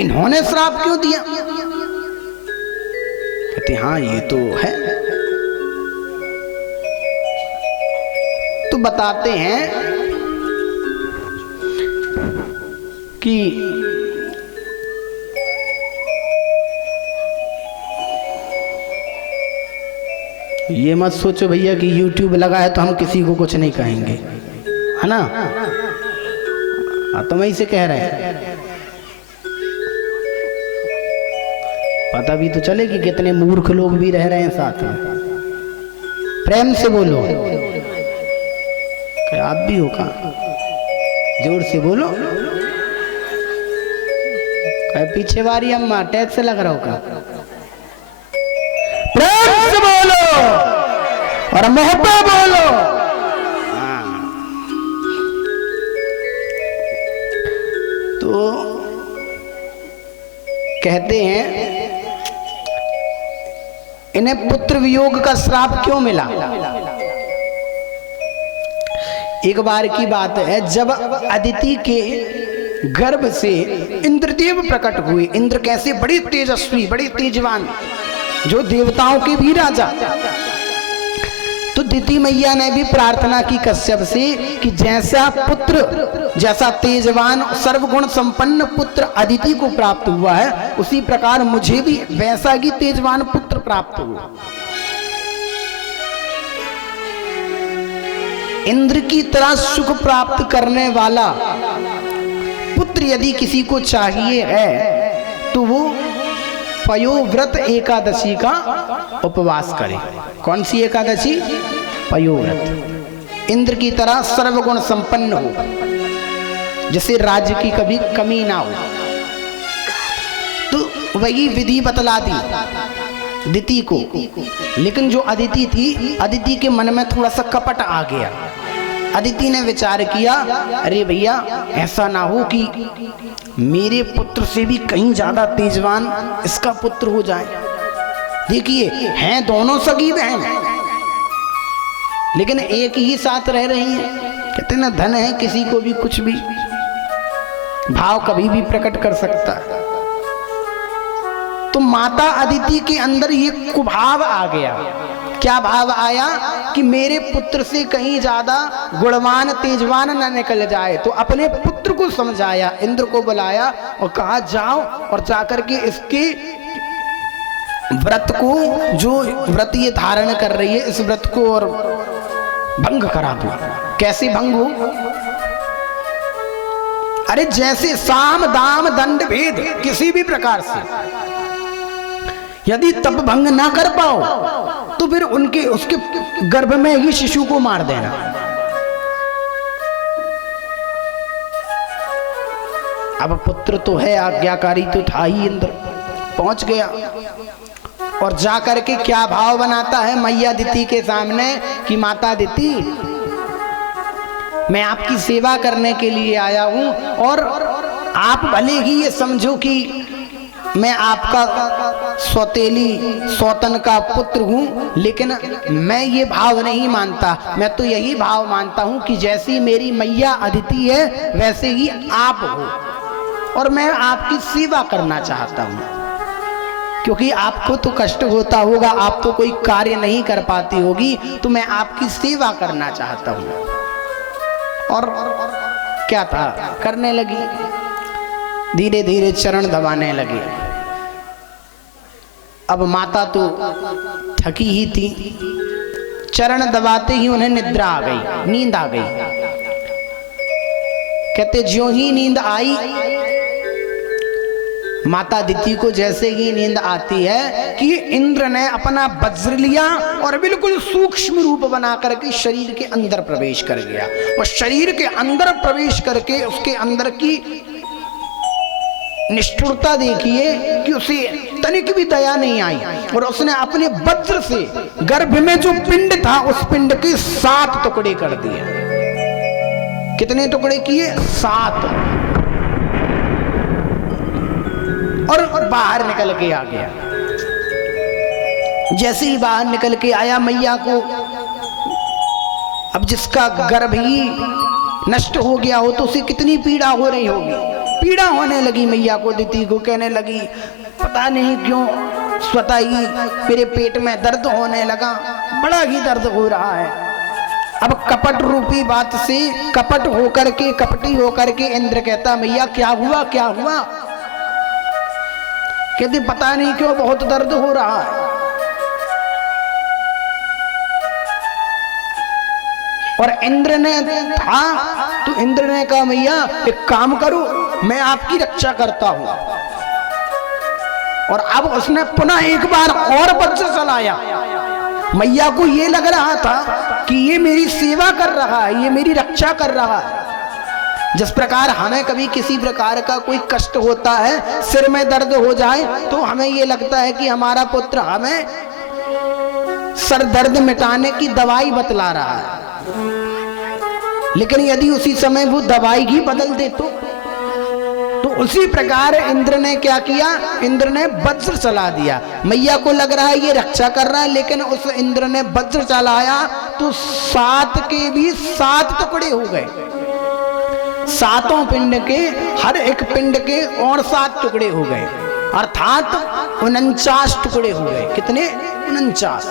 इन्होंने श्राप क्यों दिया? कहते हाँ ये तो है। तो बताते हैं कि ये मत सोचो भैया कि YouTube लगा है तो हम किसी को कुछ नहीं कहेंगे, है ना? तो मैं इसे कह रहे हैं, पता भी तो चले कि कितने मूर्ख लोग भी रह रहे हैं साथ में। प्रेम से बोलो, क्या आप भी हो का? जोर से बोलो। पीछे वाली अम्मा टैक्स लग रहा होगा। प्रेम से बोलो और मोहब्बत बोलो। तो कहते हैं इन्हें पुत्र वियोग का श्राप क्यों मिला? एक बार की बात है, जब अदिति के गर्भ से इंद्रदेव प्रकट हुए। इंद्र कैसे? बड़े तेजस्वी, बड़े तेजवान, जो देवताओं के भी राजा। तो दिति मैया ने भी प्रार्थना की कश्यप से कि जैसा पुत्र, जैसा तेजवान सर्वगुण संपन्न पुत्र अदिति को प्राप्त हुआ है, उसी प्रकार मुझे भी वैसा ही तेजवान पुत्र प्राप्त हुआ। इंद्र की तरह सुख प्राप्त करने वाला पुत्र यदि किसी को चाहिए है तो वो पयोव्रत एकादशी का उपवास करे। कौन सी एकादशी? पयोव्रत। इंद्र की तरह सर्वगुण संपन्न हो, जिसे राज्य की कभी कमी ना हो। तो वही विधि बतला दी दिति को, लेकिन जो अदिति थी, अदिति के मन में थोड़ा सा कपट आ गया। अदिति ने विचार किया, अरे भैया ऐसा ना हो कि मेरे पुत्र से भी कहीं ज्यादा तेजवान इसका पुत्र हो जाए। देखिए हैं दोनों सगी बहन, लेकिन एक ही साथ रह रही हैं। कहते ना धन है किसी को भी कुछ भी भाव कभी भी प्रकट कर सकता है। तो माता अदिति के अंदर ये कुभाव आ गया। क्या भाव आया कि मेरे पुत्र से कहीं ज्यादा गुणवान तेजवान न निकल जाए। तो अपने पुत्र को समझाया, इंद्र को बुलाया और कहा जाओ और जाकर के इसके व्रत को, जो व्रत ये धारण कर रही है, इस व्रत को और भंग करा दो। कैसे भंग हो? अरे जैसे साम दाम दंड भेद किसी भी प्रकार से यदि तप भंग ना कर पाओ तो फिर उनके उसके गर्भ में ही शिशु को मार देना। अब पुत्र तो है, आज्ञाकारी तो था ही, इंद्र पहुंच गया और जाकर के क्या भाव बनाता है मैया अदिति के सामने कि माता अदिति, मैं आपकी सेवा करने के लिए आया हूं और आप भले ही ये समझो कि मैं आपका सौतन का पुत्र हूं, लेकिन मैं ये भाव नहीं मानता। मैं तो यही भाव मानता हूं कि जैसी मेरी मैया अदिति है वैसे ही आप हो और मैं आपकी सेवा करना चाहता हूं, क्योंकि आपको तो कष्ट होता होगा, आप तो कोई कार्य नहीं कर पाती होगी, तो मैं आपकी सेवा करना चाहता हूं। और क्या था, करने लगी, धीरे धीरे चरण दबाने लगी। अब माता तो थकी ही थी, चरण दबाते ही उन्हें निद्रा आ गई, नींद आ गई। कहते ज्यों ही नींद आई, माता अदिति को जैसे ही नींद आती है कि इंद्र ने अपना वज्र लिया और बिल्कुल सूक्ष्म रूप बना करके शरीर के अंदर प्रवेश कर गया। और शरीर के अंदर प्रवेश करके उसके अंदर की निष्ठुरता देखिए कि उसे तनिक भी दया नहीं आई और उसने अपने वज्र से गर्भ में जो पिंड था उस पिंड के 7 टुकड़े कर दिए। कितने टुकड़े किए? 7। और बाहर निकल के आ गया। जैसे ही बाहर निकल के आया, मैया को अब जिसका गर्भ ही नष्ट हो गया हो तो उसे कितनी पीड़ा हो रही होगी। पीड़ा होने लगी मैया को, अदिति को। कहने लगी पता नहीं क्यों स्वतः ही मेरे पेट में दर्द होने लगा, बड़ा ही दर्द हो रहा है। अब कपट रूपी बात से कपट होकर के, कपटी होकर के इंद्र कहता मैया क्या हुआ, क्या हुआ? कहती पता नहीं क्यों बहुत दर्द हो रहा है। और इंद्र ने था तो इंद्र ने कहा मैया एक काम करो, मैं आपकी रक्षा करता हूं। और अब उसने पुनः एक बार और वज्र चलाया। मैया को ये लग रहा था कि ये मेरी सेवा कर रहा है, ये मेरी रक्षा कर रहा है। जिस प्रकार हमें कभी किसी प्रकार का कोई कष्ट होता है, सिर में दर्द हो जाए तो हमें ये लगता है कि हमारा पुत्र हमें सर दर्द मिटाने की दवाई बतला रहा है, लेकिन यदि उसी समय वो दवाई ही बदल दे तो उसी प्रकार इंद्र ने क्या किया, इंद्र ने वज्र चला दिया। मैया को लग रहा है ये रक्षा कर रहा है, लेकिन उस इंद्र ने वज्र चलाया तो 7 के भी 7 टुकड़े हो गए। 7 पिंड के, हर एक पिंड के और 7 टुकड़े हो गए, अर्थात 49 टुकड़े हो गए। कितने? 49।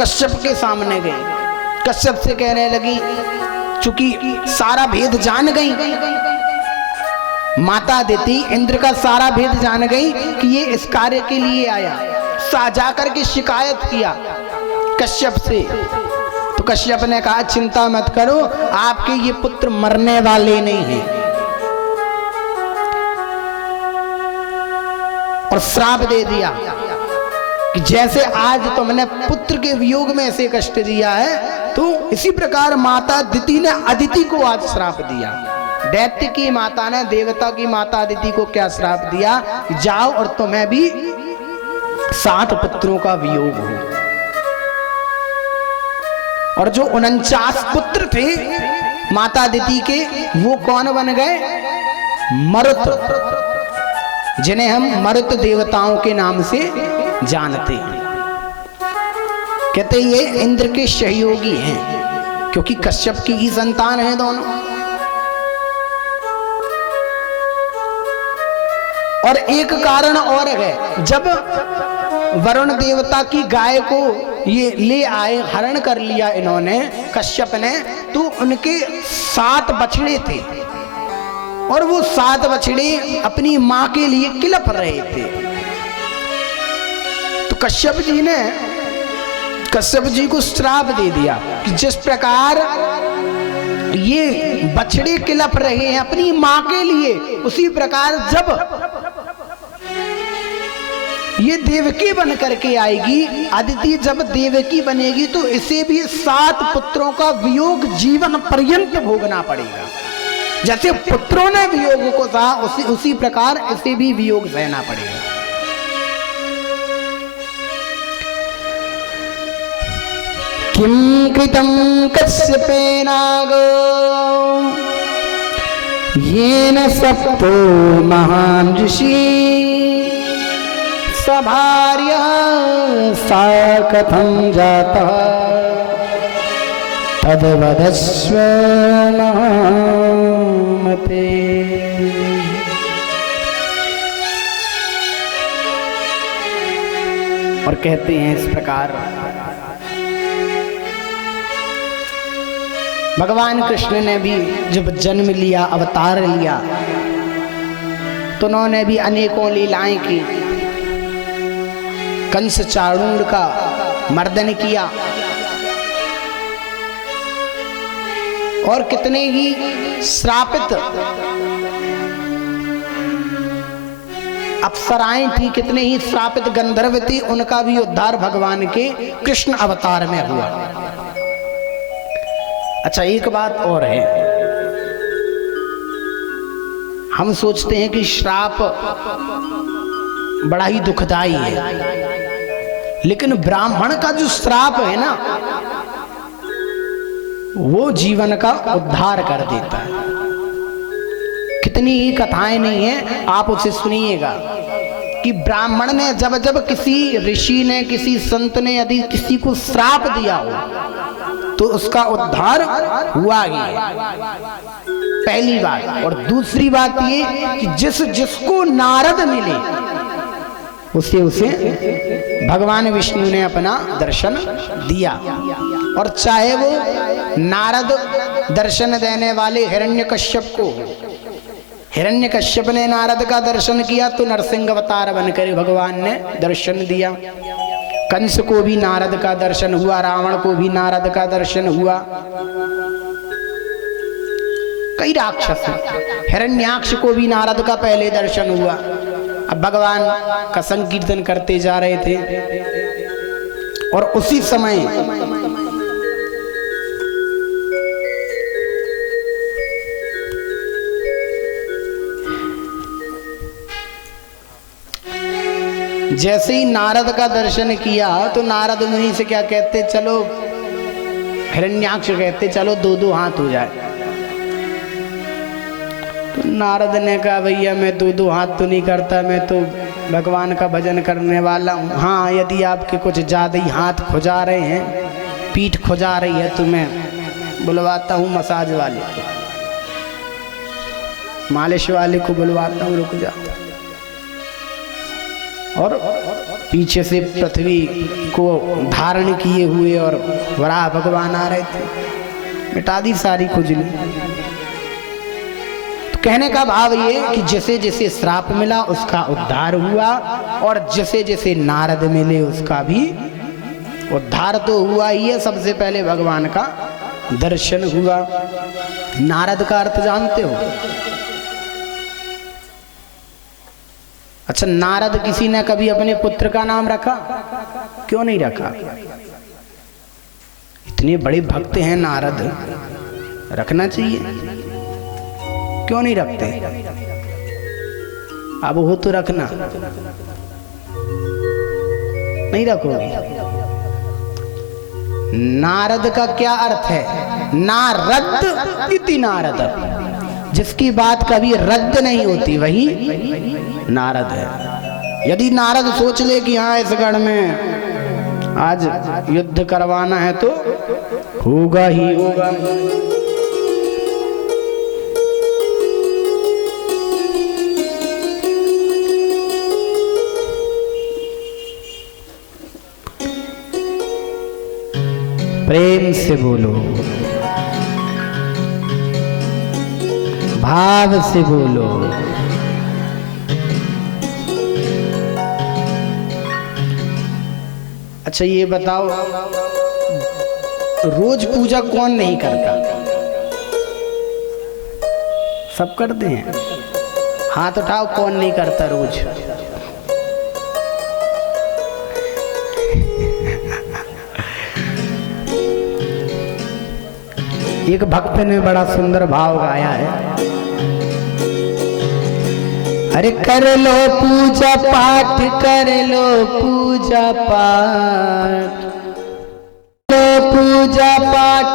कश्यप के सामने गई, कश्यप से कहने लगी, चूंकि सारा भेद जान गई माता अदिति, इंद्र का सारा भेद जान गई कि ये इस कार्य के लिए आया, जाकर के शिकायत किया कश्यप से। तो कश्यप ने कहा चिंता मत करो, आपके ये पुत्र मरने वाले नहीं हैं। और श्राप दे दिया कि जैसे आज तुमने पुत्र के वियोग में ऐसे कष्ट दिया है, तो इसी प्रकार माता अदिति ने अदिति को आज श्राप दिया। दैत्य की माता ने देवता की माता अदिति को क्या श्राप दिया, जाओ और तुम्हें भी 7 पुत्रों का वियोग हो। और जो 49 पुत्र थे माता अदिति के, वो कौन बन गए? मरुत, जिन्हें हम मरुत देवताओं के नाम से जानते हैं। कहते ये इंद्र के सहयोगी हैं, क्योंकि कश्यप की ही संतान है दोनों। और एक कारण और है, जब वरुण देवता की गाय को ये ले आए, हरण कर लिया इन्होंने कश्यप ने, तो उनके 7 बछड़े थे और वो 7 बछड़े अपनी मां के लिए किलप रहे थे। तो कश्यप जी को श्राप दे दिया कि जिस प्रकार ये बछड़े किलप रहे हैं अपनी मां के लिए, उसी प्रकार जब ये देवकी बन करके आएगी, अदिति जब देवकी बनेगी, तो इसे भी 7 पुत्रों का वियोग जीवन पर्यंत भोगना पड़ेगा। जैसे पुत्रों ने वियोग को सहा, उसी प्रकार इसे भी वियोग सहना पड़ेगा। किम कृतं कश्यपेनागो येन सप्तो महान् ऋषि सभार्य सा कथं जाता तद्वदस्व महामते। और कहते हैं इस प्रकार, भगवान कृष्ण ने भी जब जन्म लिया, अवतार लिया, तो उन्होंने भी अनेकों लीलाएं की। कंस चाणूर का मर्दन किया और कितने ही श्रापित अप्सराएं थी, कितने ही श्रापित गंधर्व थी, उनका भी उद्धार भगवान के कृष्ण अवतार में हुआ। अच्छा, एक बात और है, हम सोचते हैं कि श्राप बड़ा ही दुखदाई है, लेकिन ब्राह्मण का जो श्राप है ना, वो जीवन का उद्धार कर देता है। कितनी ही कथाएं नहीं है, आप उसे सुनिएगा कि ब्राह्मण ने जब जब किसी ऋषि ने, किसी संत ने यदि किसी को श्राप दिया हो तो उसका उद्धार हुआ ही है, पहली बात। और दूसरी बात ये कि जिसको नारद मिले उसे भगवान विष्णु ने अपना दर्शन दिया। और चाहे वो नारद दर्शन देने वाले हिरण्यकश्यप को, हिरण्यकश्यप ने नारद का दर्शन किया तो नरसिंह अवतार बनकर भगवान ने दर्शन दिया। कंस को भी नारद का दर्शन हुआ, रावण को भी नारद का दर्शन हुआ, कई राक्षस, हिरण्याक्ष को भी नारद का पहले दर्शन हुआ। अब भगवान का संकीर्तन करते जा रहे थे और उसी समय जैसे ही नारद का दर्शन किया तो नारद मुनि से क्या कहते, चलो, हिरण्याक्ष कहते चलो 2-2 हाथ हो जाए। तो नारद ने कहा, भैया मैं 2-2 हाथ तो नहीं करता, मैं तो भगवान का भजन करने वाला हूँ। हाँ, यदि आपके कुछ ज़्यादा ही हाथ खुजा रहे हैं, पीठ खुजा रही है, तो मैं बुलवाता हूँ मसाज वाले को, मालिश वाले को बुलवाता हूँ, रुक जा। और पीछे से पृथ्वी को धारण किए हुए और वराह भगवान आ रहे थे, मिटा दी सारी खुजली। तो कहने का भाव ये कि जैसे जैसे श्राप मिला उसका उद्धार हुआ, और जैसे जैसे नारद मिले उसका भी उद्धार तो हुआ ही है। सबसे पहले भगवान का दर्शन हुआ। नारद का अर्थ जानते हो? अच्छा, नारद किसी ने कभी अपने पुत्र का नाम रखा? क्यों नहीं रखा? इतने बड़े भक्त हैं नारद, रखना चाहिए, क्यों नहीं रखते? अब हो तो रखना, नहीं रखोगे? नारद का क्या अर्थ है? नारद इति नारद, जिसकी बात कभी रद्द नहीं होती वही नारद है। यदि नारद सोच ले कि हाँ इस गढ़ में आज युद्ध करवाना है तो होगा ही होगा। प्रेम से बोलो, भाव से बोलो। अच्छा ये बताओ, रोज पूजा कौन नहीं करता? सब करते हैं। हाथ उठाओ, कौन नहीं करता रोज? एक भक्त ने बड़ा सुंदर भाव गाया है। अरे कर लो पूजा पाठ, कर लो पूजा पाठ, लो पूजा पाठ,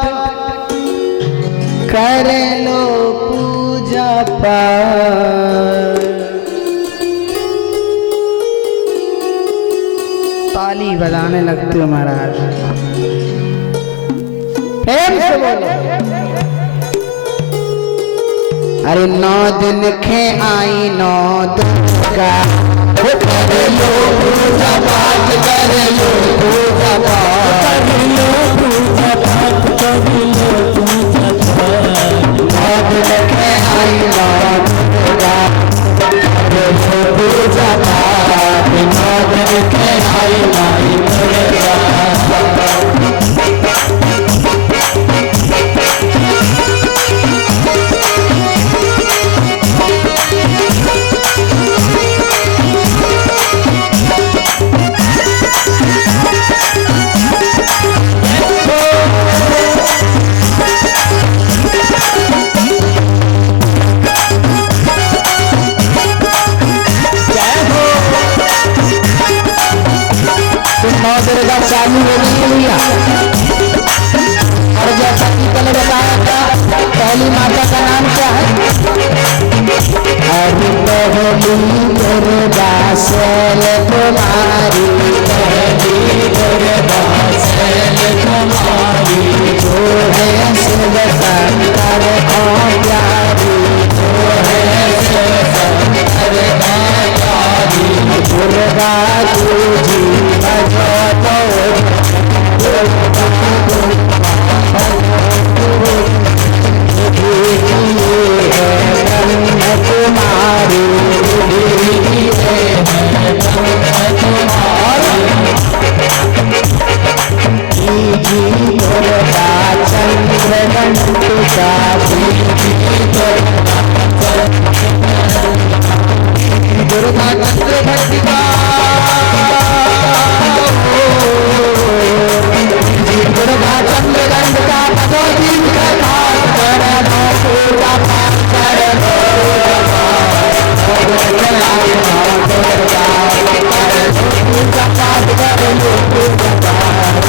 कर लो पूजा पाठ। ताली बजाने लगते हो महाराज, प्रेम से बोलो। अरे 9 दिन खे आई 9 दुर्गा, कर लो पूजा पाठ, कर लो पूजा पाठ, कर लो पूजा पाठ, कर लो पूजा पाठ। 9 दिन खे आई 9 दुर्गा, कर लो पूजा पाठ, 9 दिन खे आई 9 दुर्गा। दुर्गा चालू हो गई भैया। और जैसा कि कल बताया था, पहली माता का नाम क्या है? हरि पहली दुर्गा शैल कुमारी, पहली दुर्गा शैल कुमारी, जो है शिव शंकर को प्यारी, जो है शिव शंकर को प्यारी। दुर्गा तुझी दुर्गा चंद्र भक्ति का दुर्गा चंद्र दंड का भगवती कथा कर लो पूजा पाठ, कर लो पूजा पाठ, कर लो पूजा पूजा पाठ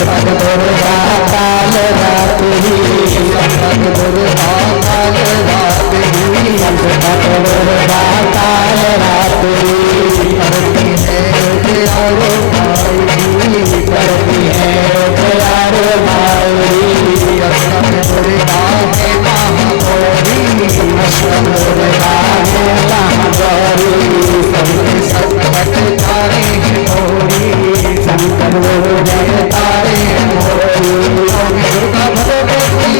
संकट दुर्गा काल रात्रि, संकट दुर्गा काल रात्रि, संकट दुर्गा काल रात्रि, करती है प्यारो माई, करती है प्यारो माई, संकट दुर्गा है महागौरी, संकट दुर्गा है महागौरी, सबके संकट तारे हैं मोरी, संकट दुर्गा तारे हैं मोरी, दुर्गा भगवती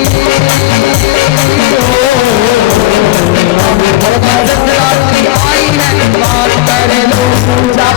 दुर्गा जगरात्रि आई है, बात करे लो पूजा